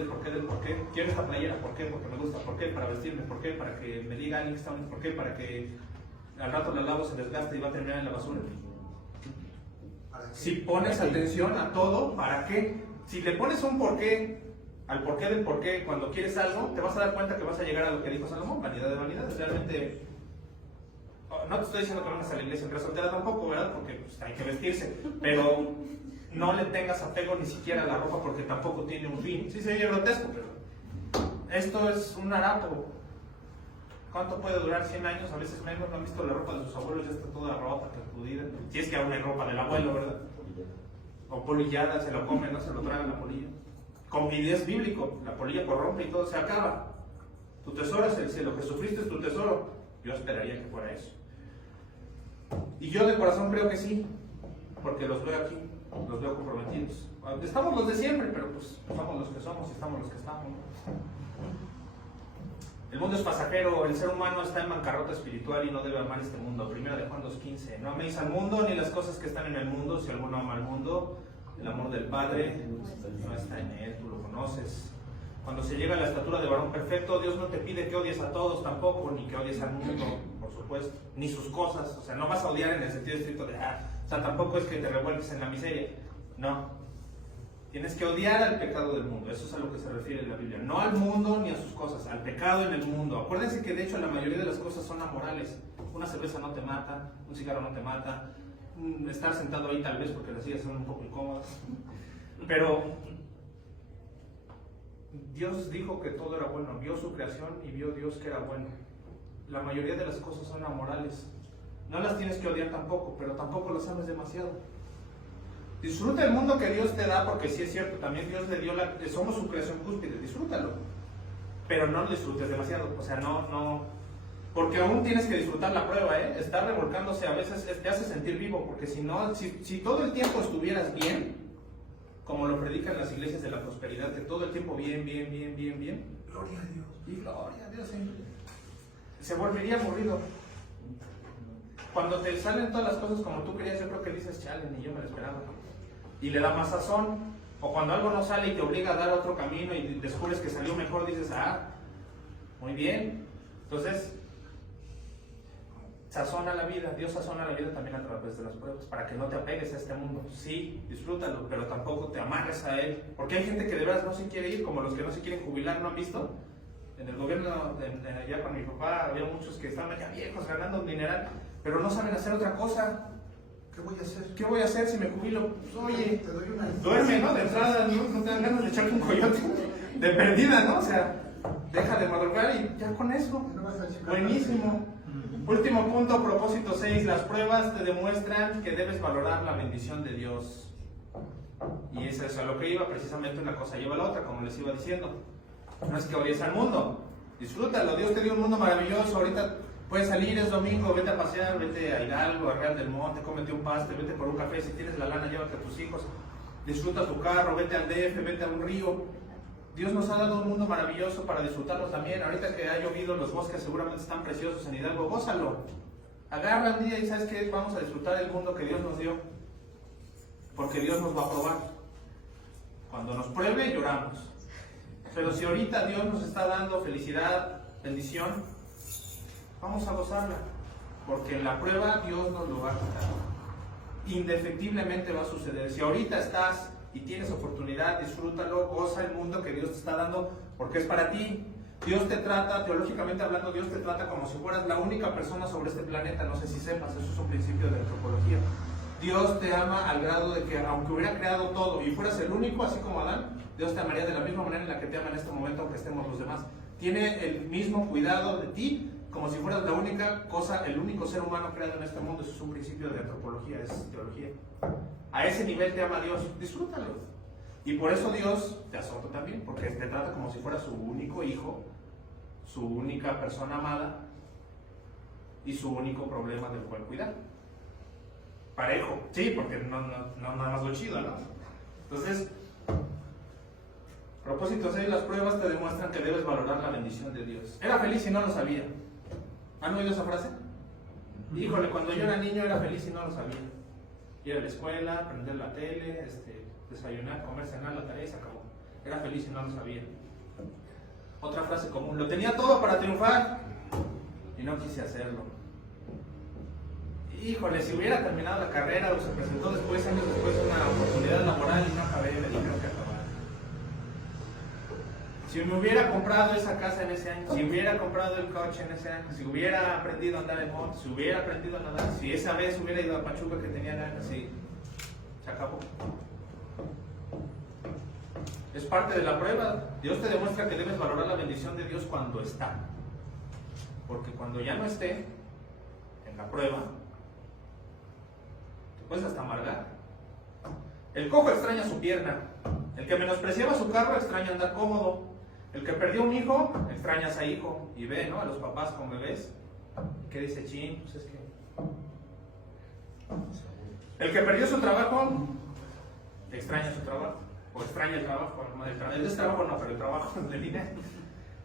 quiero esta playera, ¿por qué? Porque me gusta, ¿por qué? Para vestirme, ¿por qué? Para que me diga alguien que está bonito, ¿por qué? Para que al rato la lavo, se desgaste y va a terminar en la basura. Si pones atención a todo, ¿para qué? Si le pones un porqué, al porqué del porqué, cuando quieres algo, te vas a dar cuenta que vas a llegar a lo que dijo Salomón, vanidad de vanidades. Realmente, no te estoy diciendo que vengas a la iglesia en red soltera tampoco, ¿verdad? Porque pues, hay que vestirse, pero no le tengas apego ni siquiera a la ropa porque tampoco tiene un fin. Sí se oye grotesco, pero esto es un harapo. ¿Cuánto puede durar? 100 años, a veces menos. ¿No han visto la ropa de sus abuelos? Ya está toda rota, perjudida. Si es que aún hay ropa del abuelo, ¿verdad? O polillada, se lo comen, no se lo tragan la polilla. Con video es bíblico, la polilla corrompe y todo se acaba. Tu tesoro es el cielo, Jesucristo es tu tesoro. Yo esperaría que fuera eso. Y yo de corazón creo que sí, porque los veo aquí, los veo comprometidos. Estamos los de siempre, pero pues somos los que somos y estamos los que estamos, ¿no? El mundo es pasajero, el ser humano está en bancarrota espiritual y no debe amar este mundo. Primera de Juan 2:15. No améis al mundo ni las cosas que están en el mundo. Si alguno ama al mundo, el amor del Padre no está en él, tú lo conoces. Cuando se llega a la estatura de varón perfecto, Dios no te pide que odies a todos tampoco, ni que odies al mundo, por supuesto, ni sus cosas. O sea, no vas a odiar en el sentido estricto de, o sea, tampoco es que te revuelves en la miseria. No. Tienes que odiar al pecado del mundo, eso es a lo que se refiere en la Biblia. No al mundo ni a sus cosas, al pecado en el mundo. Acuérdense que de hecho la mayoría de las cosas son amorales. Una cerveza no te mata, un cigarro no te mata, estar sentado ahí tal vez porque las sillas son un poco incómodas. Pero Dios dijo que todo era bueno, vio su creación y vio Dios que era bueno. La mayoría de las cosas son amorales. No las tienes que odiar tampoco, pero tampoco las ames demasiado. Disfruta el mundo que Dios te da, porque sí es cierto, también Dios le dio somos su creación cúspide, disfrútalo, pero no lo disfrutes demasiado, o sea, no, porque aún tienes que disfrutar la prueba, estar revolcándose a veces te hace sentir vivo, porque si no, si todo el tiempo estuvieras bien, como lo predican las iglesias de la prosperidad, que todo el tiempo bien, Gloria a Dios. y gloria a Dios, se volvería aburrido. Cuando te salen todas las cosas como tú querías, yo creo que dices, chale, ni yo me lo esperaba. Y le da más sazón. O cuando algo no sale y te obliga a dar otro camino y descubres que salió mejor, dices, muy bien. Entonces, sazona la vida. Dios sazona la vida también a través de las pruebas, para que no te apegues a este mundo. Sí, disfrútalo, pero tampoco te amarres a él. Porque hay gente que de verdad no se quiere ir, como los que no se quieren jubilar, ¿no han visto? En el gobierno, allá con mi papá, había muchos que estaban ya viejos, ganando un dineral, pero no saben hacer otra cosa. ¿Qué voy a hacer? ¿Qué voy a hacer si me jubilo? Pues, oye, te doy una... duerme, ¿no? De entrada, no te dan ganas de echarte un coyote de perdida, ¿no? O sea, deja de madrugar y ya con eso. Buenísimo. Último punto, propósito 6. Las pruebas te demuestran que debes valorar la bendición de Dios. Y eso es a lo que iba, precisamente una cosa lleva a la otra, como les iba diciendo. No es que odies al mundo, disfrútalo. Dios te dio un mundo maravilloso. Ahorita puedes salir, es domingo, vete a pasear, vete a Hidalgo, a Real del Monte, cómete un pastel, vete por un café. Si tienes la lana, llévate a tus hijos. Disfruta tu carro, vete al DF, vete a un río. Dios nos ha dado un mundo maravilloso para disfrutarlo también. Ahorita que ha llovido, los bosques seguramente están preciosos en Hidalgo. Gózalo. Agarra un día y ¿sabes qué? Vamos a disfrutar el mundo que Dios nos dio. Porque Dios nos va a probar. Cuando nos pruebe, lloramos. Pero si ahorita Dios nos está dando felicidad, bendición, vamos a gozarla. Porque en la prueba Dios nos lo va a quitar. Indefectiblemente va a suceder. Si ahorita estás y tienes oportunidad, disfrútalo, goza el mundo que Dios te está dando, porque es para ti. Dios te trata, teológicamente hablando, Dios te trata como si fueras la única persona sobre este planeta. No sé si sepas, eso es un principio de antropología. Dios te ama al grado de que aunque hubiera creado todo y fueras el único, así como Adán, Dios te amaría de la misma manera en la que te ama en este momento, aunque estemos los demás. Tiene el mismo cuidado de ti, como si fueras la única cosa, el único ser humano creado en este mundo. Eso es un principio de antropología, es teología. A ese nivel te ama Dios, disfrútalo. Y por eso Dios te azota también, porque te trata como si fuera su único hijo, su única persona amada y su único problema del cual cuidar. Parejo, sí, porque no nada más lo chido, ¿no? Entonces, propósito 6, las pruebas te demuestran que debes valorar la bendición de Dios. Era feliz y no lo sabía. ¿Han oído esa frase? Híjole, cuando yo era niño era feliz y no lo sabía. Ir a la escuela, prender la tele, desayunar, comer, cenar, la tarea y se acabó. Era feliz y no lo sabía. Otra frase común, lo tenía todo para triunfar y no quise hacerlo. Híjole, si hubiera terminado la carrera o se presentó después, años después, una oportunidad laboral y no acabé, me dijeron que acabar. Si me hubiera comprado esa casa en ese año, si hubiera comprado el coche en ese año, si hubiera aprendido a andar en moto, si hubiera aprendido a nadar, si esa vez hubiera ido a Pachuca que tenía ganas, sí, se acabó. Es parte de la prueba. Dios te demuestra que debes valorar la bendición de Dios cuando está. Porque cuando ya no esté en la prueba, puedes hasta amargar. El cojo extraña su pierna. El que menospreciaba su carro extraña andar cómodo. El que perdió un hijo extraña a ese hijo. Y ve, ¿no? A los papás con bebés. ¿Qué dice Chin? Pues es que... El que perdió su trabajo extraña su trabajo. O extraña el trabajo. El destrabajo no, pero el trabajo de línea.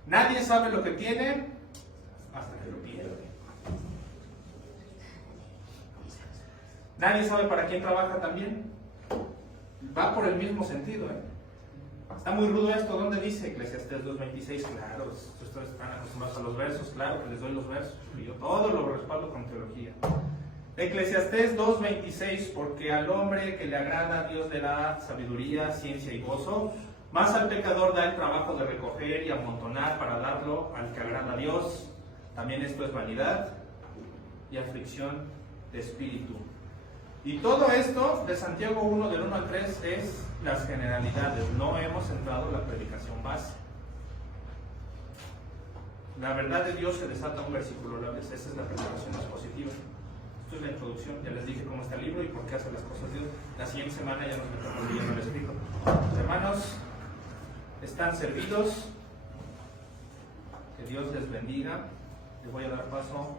Nadie sabe lo que tiene hasta que lo pierde. Nadie sabe para quién trabaja también. Va por el mismo sentido, ¿eh? Está muy rudo esto. ¿Dónde dice Eclesiastés 2.26? Claro, ustedes están acostumbrados a los versos. Claro que les doy los versos. Y yo todo lo respaldo con teología. Eclesiastés 2.26, porque al hombre que le agrada a Dios le da sabiduría, ciencia y gozo, más al pecador da el trabajo de recoger y amontonar para darlo al que agrada a Dios. También esto es vanidad y aflicción de espíritu. Y todo esto de Santiago 1, del 1 al 3, es las generalidades. No hemos entrado en la predicación base. La verdad de Dios se desata un versículo, esa es la predicación expositiva. Esto es la introducción, ya les dije cómo está el libro y por qué hace las cosas Dios. La siguiente semana ya nos metemos leyendo el escrito. Hermanos, están servidos. Que Dios les bendiga. Les voy a dar paso